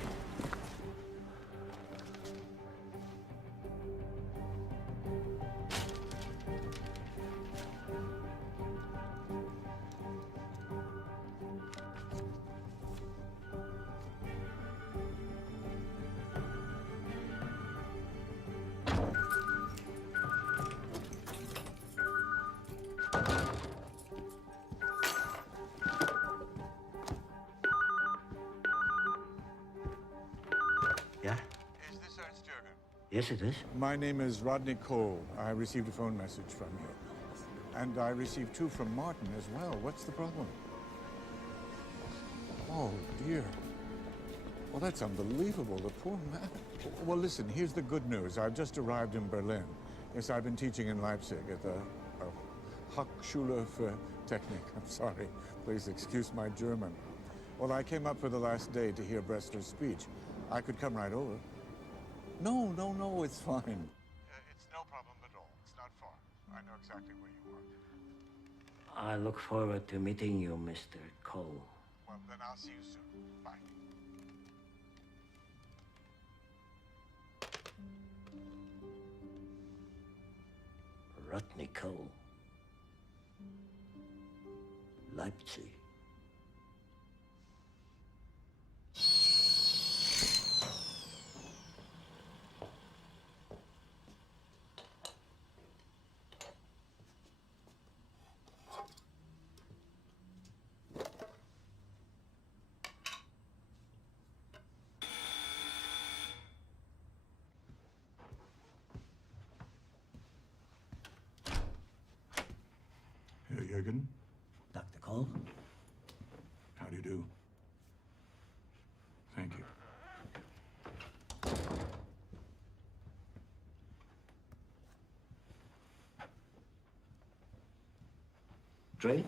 Yeah? Is this Ernst Jürgen? Yes, it is. My name is Rodney Cole. I received a phone message from you. And I received two from Martin as well. What's the problem? Oh, dear. Well, that's unbelievable. The poor man. Well, listen, here's the good news. I've just arrived in Berlin. Yes, I've been teaching in Leipzig at the Hochschule für Technik. I'm sorry. Please excuse my German. Well, I came up for the last day to hear Bressler's speech. I could come right over. No, it's fine. It's no problem at all. It's not far. I know exactly where you are. I look forward to meeting you, Mr. Cole. Well, then I'll see you soon. Bye. Rodney Cole. Leipzig. Herr Jürgen, Dr. Cole? how do you do? Thank you. Drink?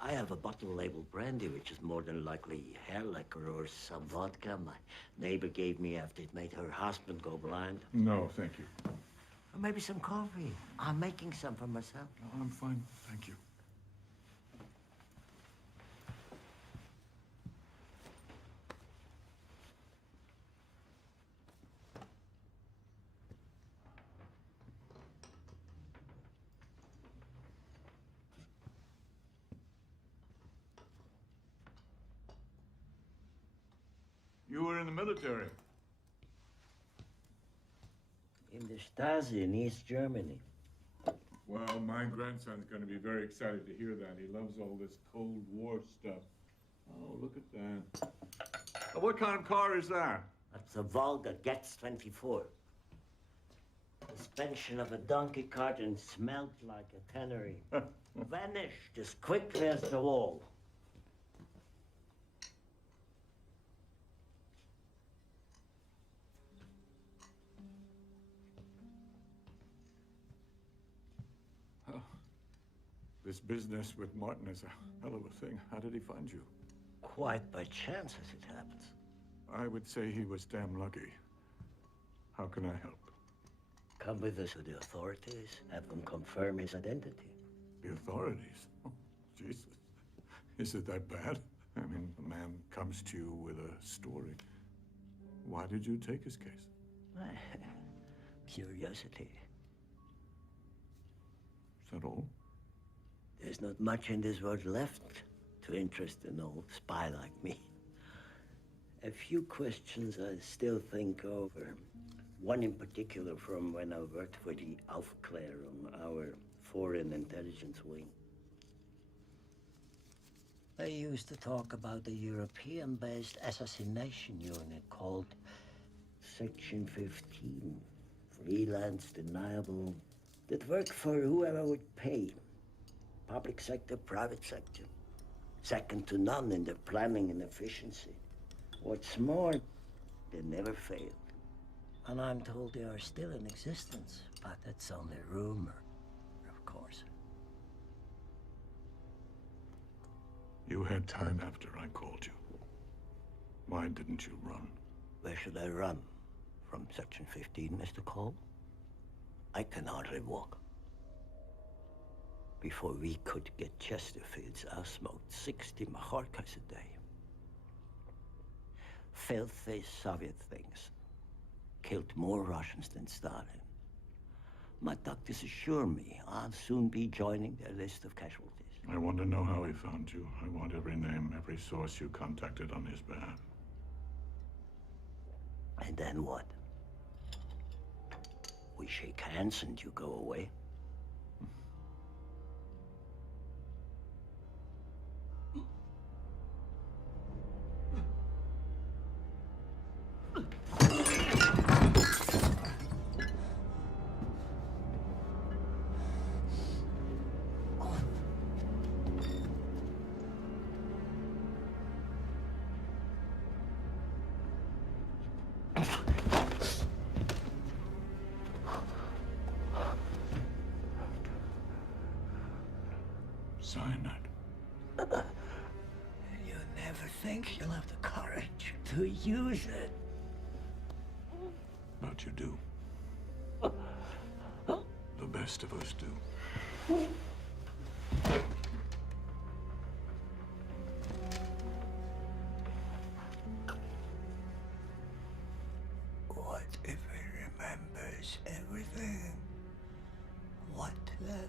I have a bottle labeled brandy, which is more than likely hair liquor or some vodka my neighbor gave me after it made her husband go blind. No, thank you. Or maybe some coffee. I'm making some for myself. No, I'm fine, thank you. You were in the military. In the Stasi in East Germany. Well, my grandson's going to be very excited to hear that. He loves all this Cold War stuff. Oh, look at that. What kind of car is that? That's a Volga Getz 24. Suspension of a donkey cart and smelled like a tannery. Vanished as quickly as the wall. This business with Martin is a hell of a thing. How did he find you? Quite by chance, as it happens. I would say he was damn lucky. How can I help? Come with us to the authorities. Have them confirm his identity. The authorities? Oh, Jesus. Is it that bad? I mean, a man comes to you with a story. Why did you take his case? Curiosity. Is that all? There's not much in this world left to interest an old spy like me. A few questions I still think over. One in particular from when I worked for the Aufklärung, our foreign intelligence wing. They used to talk about a European-based assassination unit called Section 15. Freelance, deniable, that worked for whoever would pay. Public sector, private sector. Second to none in their planning and efficiency. What's more, they never failed. And I'm told they are still in existence, but that's only rumor, of course. You had time after I called you. Why didn't you run? Where should I run? From Section 15, Mr. Cole? I can hardly walk. Before we could get Chesterfields, I smoked 60 Majorcas a day. Filthy Soviet things. Killed more Russians than Stalin. My doctors assure me I'll soon be joining their list of casualties. I want to know how he found you. I want every name, every source you contacted on his behalf. And then what? We shake hands and you go away? Cyanide. You never think you'll have the courage to use it. But you do. The best of us do. What if he remembers everything? What then?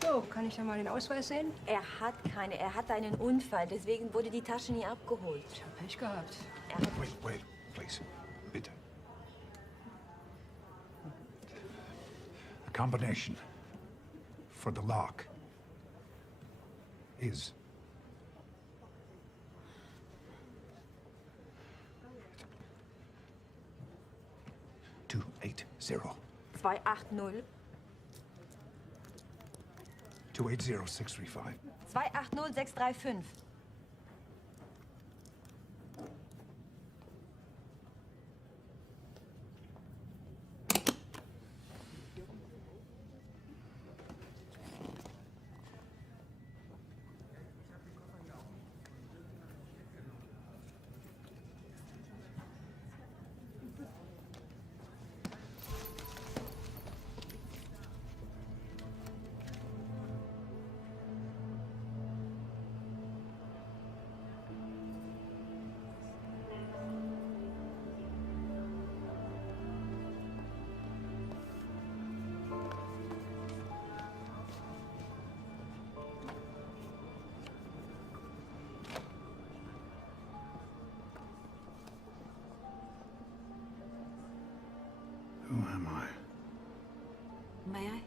So, kann ich da mal den Ausweis sehen? Er hat keine. Er hatte einen Unfall. Deswegen wurde die Tasche nie abgeholt. Ich hab Pech gehabt. Wait, please. Bitte. The combination for the lock is 280. 280. 280-635. 280-635. Who am I? May I?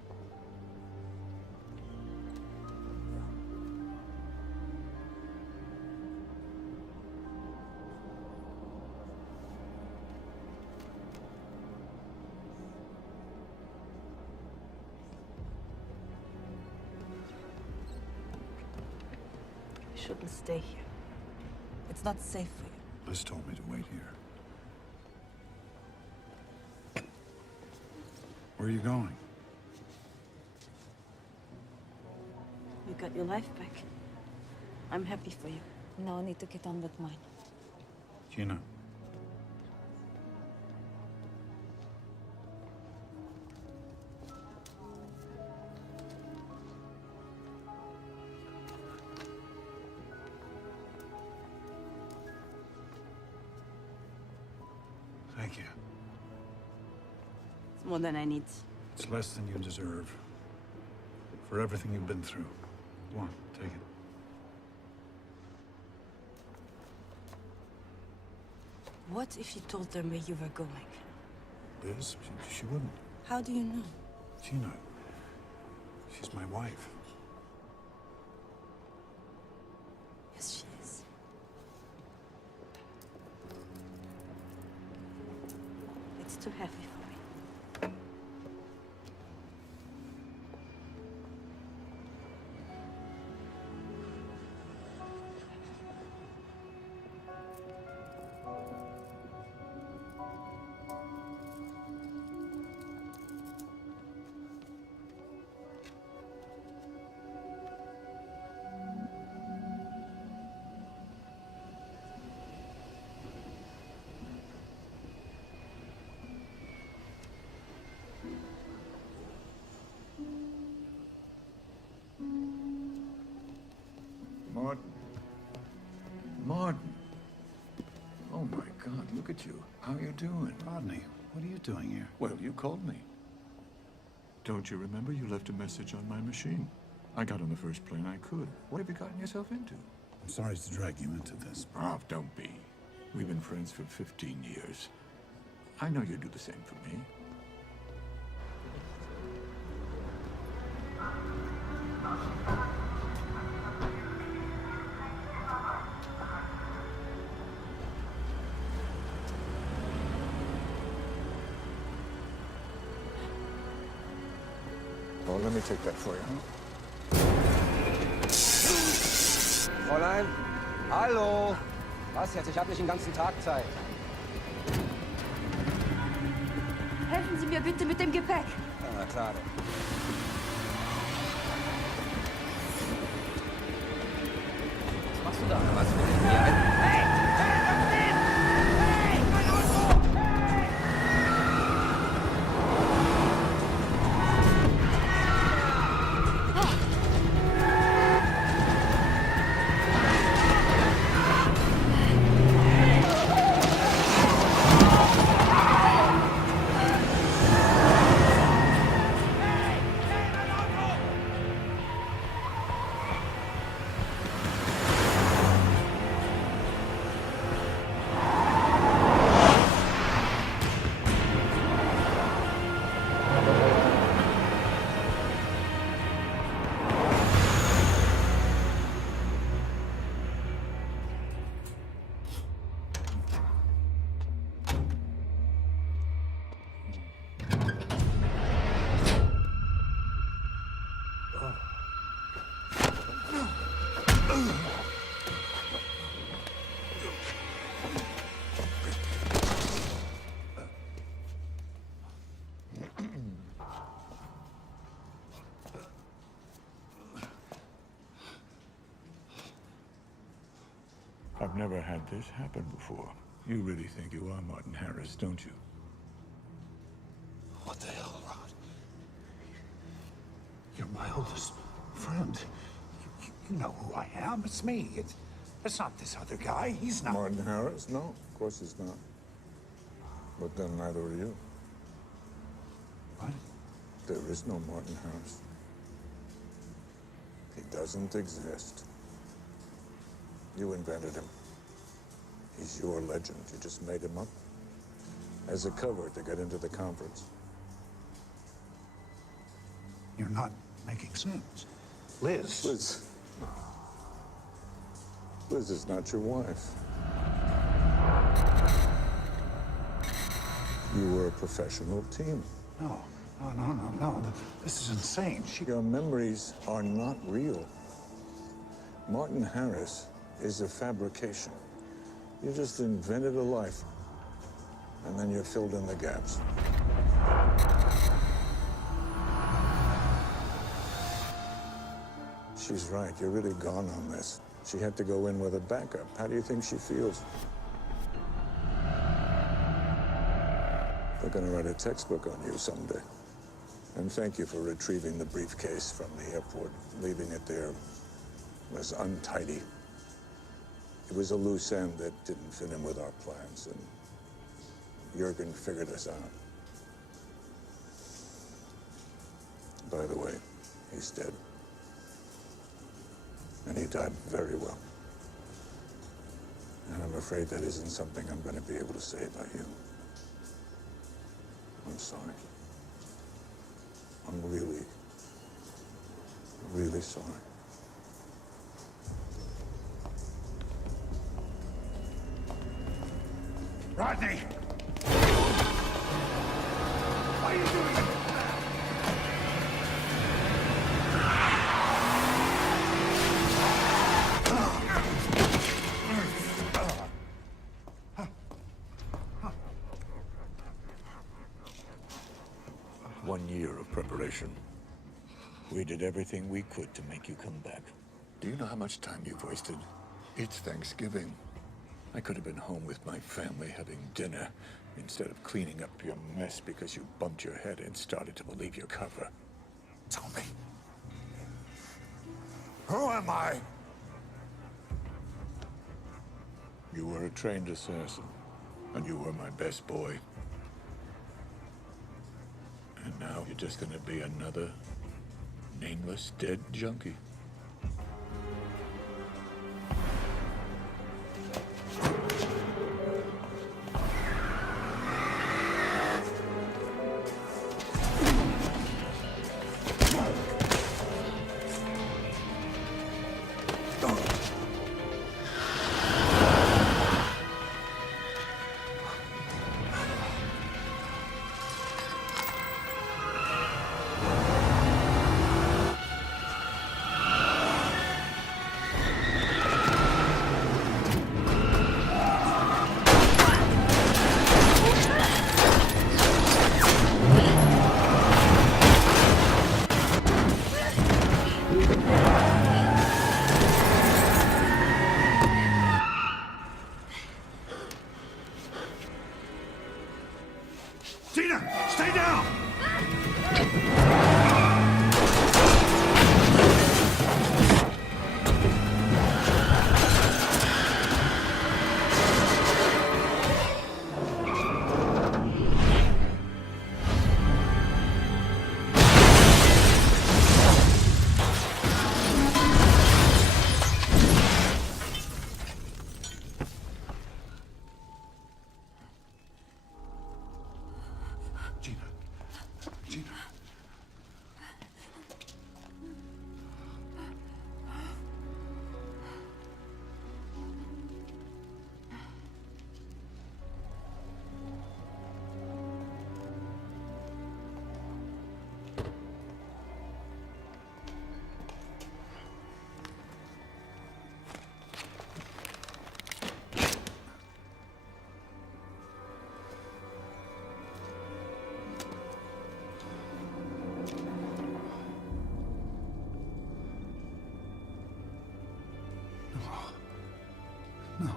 You shouldn't stay here. It's not safe for you. Liz told me to wait here. Where are you going? You got your life back. I'm happy for you. Now I need to get on with mine. Gina. Thank you. It's more than I need. It's less than you deserve. For everything you've been through. Go on, take it. What if you told them where you were going? Liz, she wouldn't. How do you know? She knows. She's my wife. Yes, she is. It's too heavy for me. Martin. Martin. Oh my God, look at you. How you doing? Rodney, what are you doing here? Well, you called me. Don't you remember you left a message on my machine? I got on the first plane I could. What have you gotten yourself into? I'm sorry to drag you into this. Oh, don't be. We've been friends for 15 years. I know you'd do the same for me. Well, let me take that for you. Fräulein, hallo. Was jetzt? Ich habe nicht den ganzen Tag Zeit. Helfen Sie mir bitte mit dem Gepäck. Na klar. Was machst du da? Was will ich hier? Hey! Hey, mein Auto! I've never had this happen before. You really think you are Martin Harris, don't you? What the hell, Rod? You're my oldest friend. You know who I am. It's me. It's not this other guy. He's not... Martin Harris? No, of course he's not. But then neither are you. What? There is no Martin Harris. He doesn't exist. You invented him. He's your legend. You just made him up as a cover to get into the conference. You're not making sense. Liz. Liz is not your wife. You were a professional team. No. This is insane. Your memories are not real. Martin Harris is a fabrication. You just invented a life, and then you filled in the gaps. She's right. You're really gone on this. She had to go in with a backup. How do you think she feels? They're gonna write a textbook on you someday. And thank you for retrieving the briefcase from the airport. Leaving it there was untidy. It was a loose end that didn't fit in with our plans, and Jurgen figure this out. By the way, he's dead. And he died very well. And I'm afraid that isn't something I'm going to be able to say about you. I'm sorry. I'm really, really sorry. Rodney! Why are you doing it? One year of preparation. We did everything we could to make you come back. Do you know how much time you've wasted? It's Thanksgiving. I could have been home with my family having dinner instead of cleaning up your mess because you bumped your head and started to believe your cover. Tell me. Who am I? You were a trained assassin, and you were my best boy. And now you're just gonna be another nameless dead junkie. Stay down! No.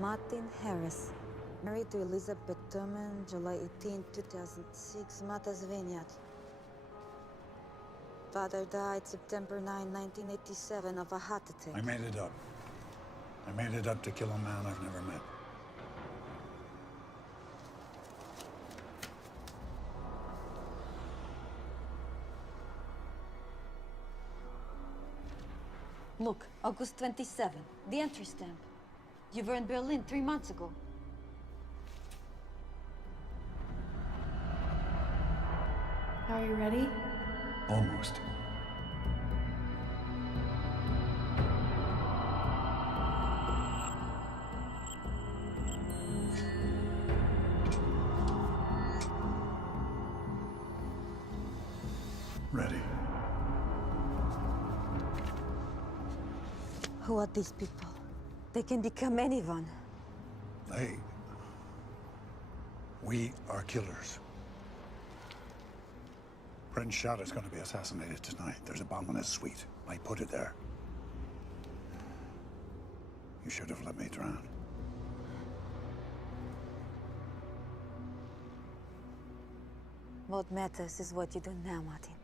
Martin Harris, married to Elizabeth Thurman, July 18, 2006, Martha's Vineyard. Father died September 9, 1987 of a heart attack. I made it up. I made it up to kill a man I've never met. Look, August 27, the entry stamp. You were in Berlin 3 months ago. Are you ready? Almost. Ready. Who are these people? They can become anyone. They We are killers. Prince Shada's going to be assassinated tonight. There's a bomb in his suite. I put it there. You should have let me drown. What matters is what you do now, Martin.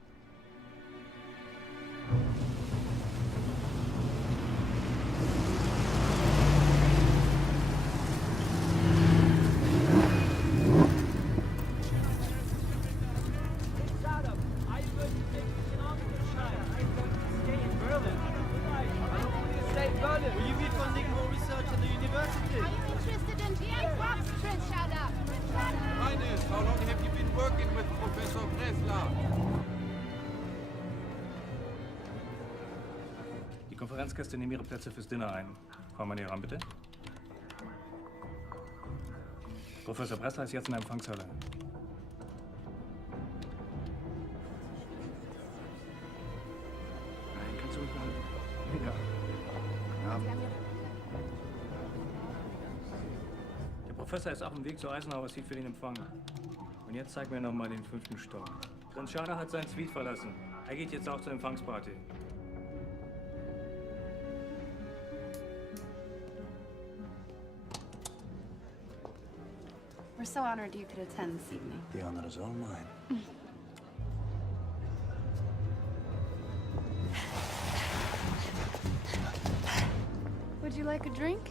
Will you be funding more research at the university? Are you interested in GM crops, Prince Shada? Highness, how long have you been working with Professor Breslau? Die Konferenzgäste nehmen ihre Plätze fürs Dinner ein. Frau Manier ran, bitte. Professor Breslau ist jetzt in der Empfangshalle. Nein, kannst du ruhig behalten. Ja. Der Professor ist auf dem Weg zur Eisenhower Suite für den Empfang. Und jetzt zeig mir noch mal den 5. Stock. Prinz Shada hat seinen Suite verlassen. Er geht jetzt auch zur Empfangsparty. We're so honored you could attend this evening. The honor is all mine. Would you like a drink?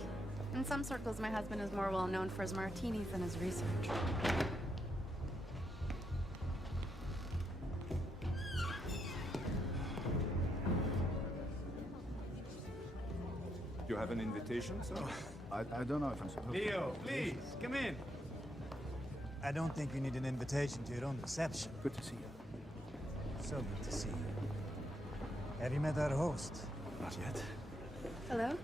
In some circles, my husband is more well known for his martinis than his research. You have an invitation, sir? I don't know if I'm supposed to. Leo, please, come in. I don't think you need an invitation to your own reception. Good to see you. So good to see you. Have you met our host? Not yet. Hello?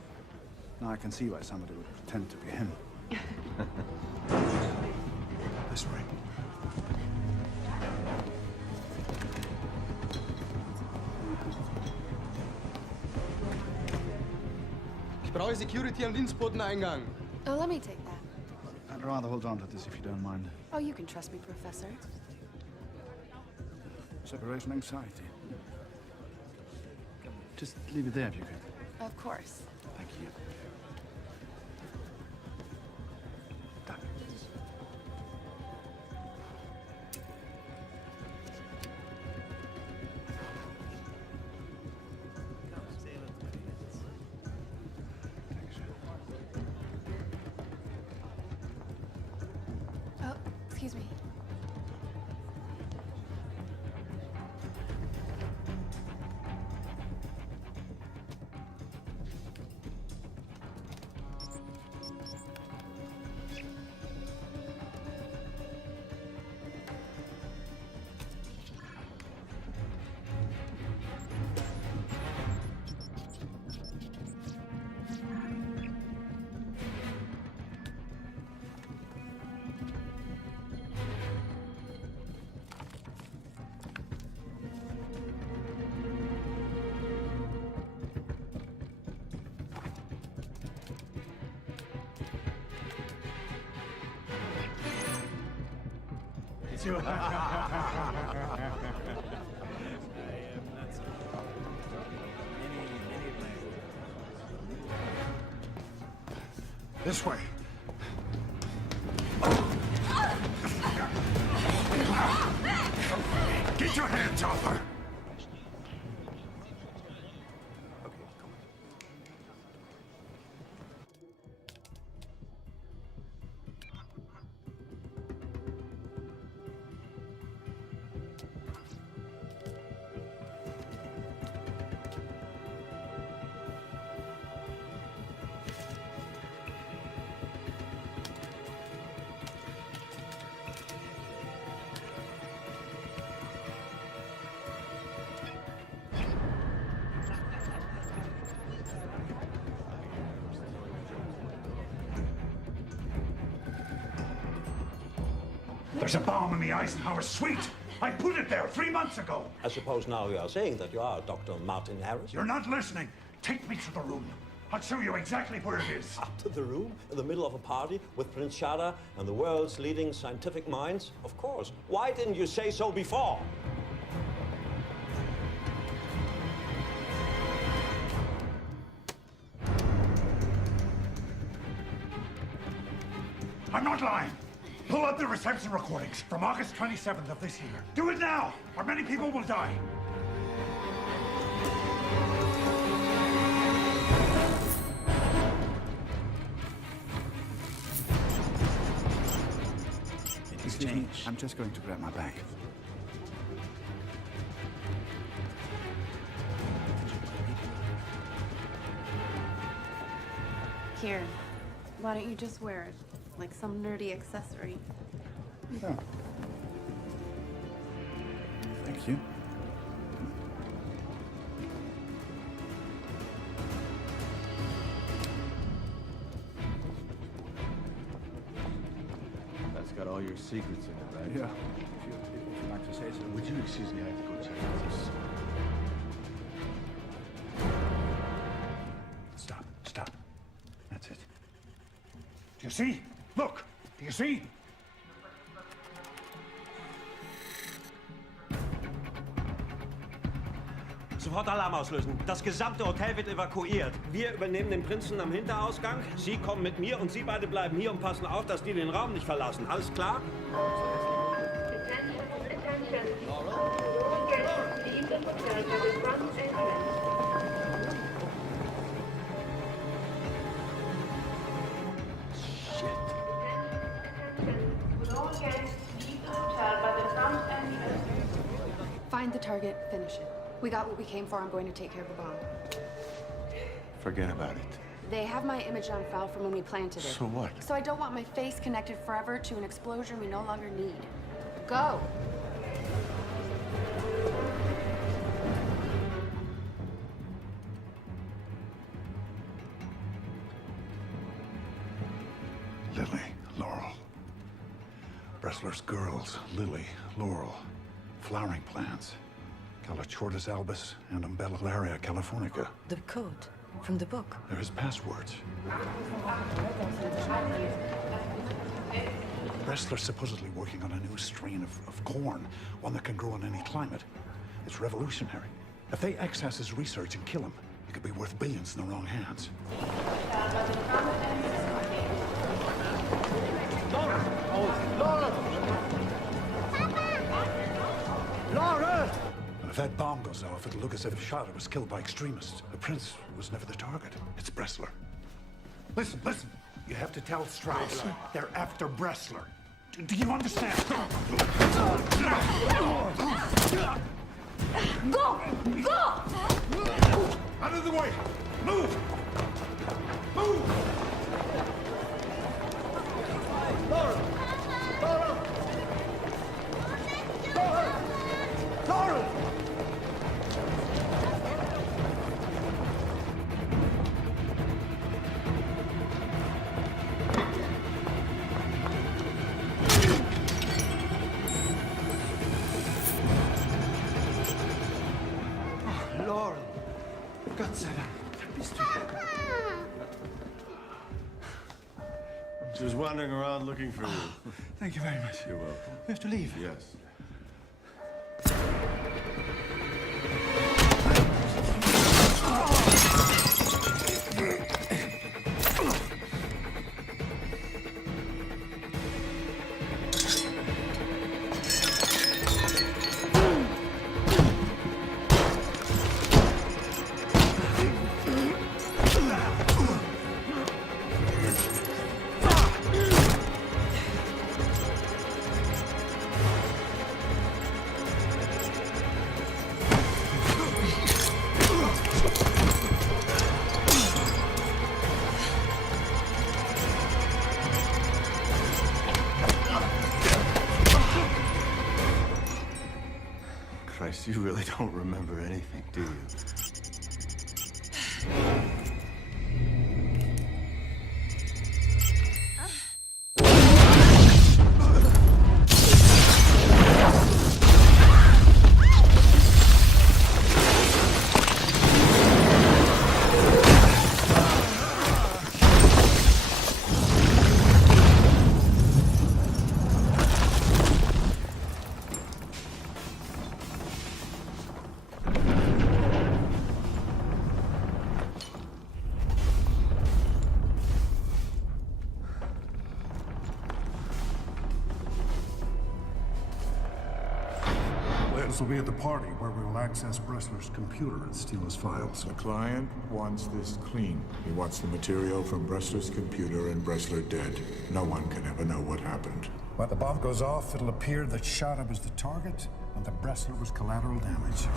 Now I can see why somebody would pretend to be him. This way. Ich brauche Security am Dienstboteneingang. Oh, let me take that. I'd rather hold on to this if you don't mind. Oh, you can trust me, Professor. Separation anxiety. Just leave it there if you can. Of course. Thank you. Oh, excuse me. This way. Get your hands off her! There's a bomb in the Eisenhower suite. I put it there 3 months ago. I suppose now you are saying that you are Dr. Martin Harris? You're not listening. Take me to the room. I'll show you exactly where it is. Up to the room, in the middle of a party, with Prince Shada and the world's leading scientific minds? Of course. Why didn't you say so before? I'm not lying. Pull up the reception recordings from August 27th of this year. Do it now, or many people will die. Excuse me, I'm just going to grab my bag. Here, why don't you just wear it? Like some nerdy accessory. Oh. Thank you. That's got all your secrets in it, right? Yeah. If you like to say so. Would you excuse me? I have to go check this. Stop. That's it. Do you see? Look! Do you see? Sofort Alarm auslösen. Das gesamte Hotel wird evakuiert. Wir übernehmen den Prinzen am Hinterausgang. Sie kommen mit mir und Sie beide bleiben hier und passen auf, dass die den Raum nicht verlassen. Alles klar? Find the target, finish it. We got what we came for. I'm going to take care of the bomb. Forget about it. They have my image on file from when we planted it. So what? So I don't want my face connected forever to an explosion we no longer need. Go! Lily, Laurel. Bressler's girls, Lily, Laurel. Flowering plants. Calachortus albus and Umbellaria californica. The code from the book. They're his passwords. Bressler's supposedly working on a new strain of corn, one that can grow in any climate. It's revolutionary. If they access his research and kill him, it could be worth billions in the wrong hands. Laura! And if that bomb goes off, it'll look as if Shada was killed by extremists. The prince was never the target. It's Bressler. Listen. You have to tell Strauss they're after Bressler. Do you understand? Go! Out of the way! Move! Laura! Laura! Gott sei Dank, da bist du. Just wandering around looking for you. Thank you very much. You're welcome. We have to leave. Yes. Christ, you really don't remember anything, do you? Berlin. This will be at the party where we will access Bressler's computer and steal his files. The client wants this clean. He wants the material from Bressler's computer and Bressler dead. No one can ever know what happened. When the bomb goes off, it'll appear that Shada was the target and that Bressler was collateral damage.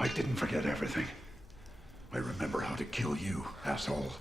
I didn't forget everything. I remember how to kill you, asshole.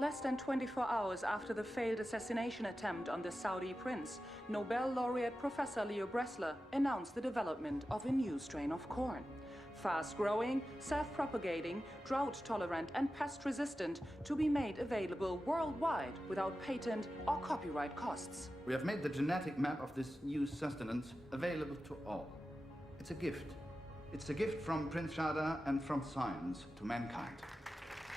Less than 24 hours after the failed assassination attempt on the Saudi prince, Nobel laureate Professor Leo Bressler announced the development of a new strain of corn. Fast-growing, self-propagating, drought-tolerant and pest-resistant, to be made available worldwide without patent or copyright costs. We have made the genetic map of this new sustenance available to all. It's a gift. It's a gift from Prince Shada and from science to mankind.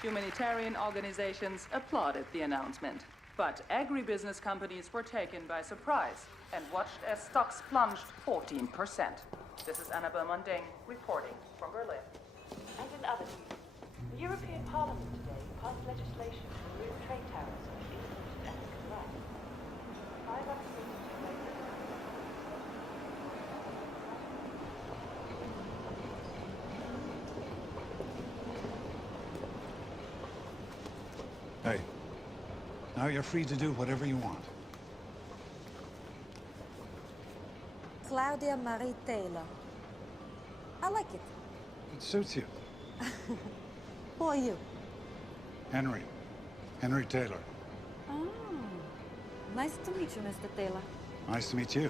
Humanitarian organizations applauded the announcement, but agribusiness companies were taken by surprise and watched as stocks plunged 14%. This is Annabelle Munding reporting from Berlin. And in other news, the European Parliament today passed legislation to remove trade tariffs on imported African rice. 5 other signatures later. Hey, now you're free to do whatever you want. Claudia Marie Taylor. I like it. It suits you. Who are you? Henry. Henry Taylor. Oh, nice to meet you, Mr. Taylor. Nice to meet you.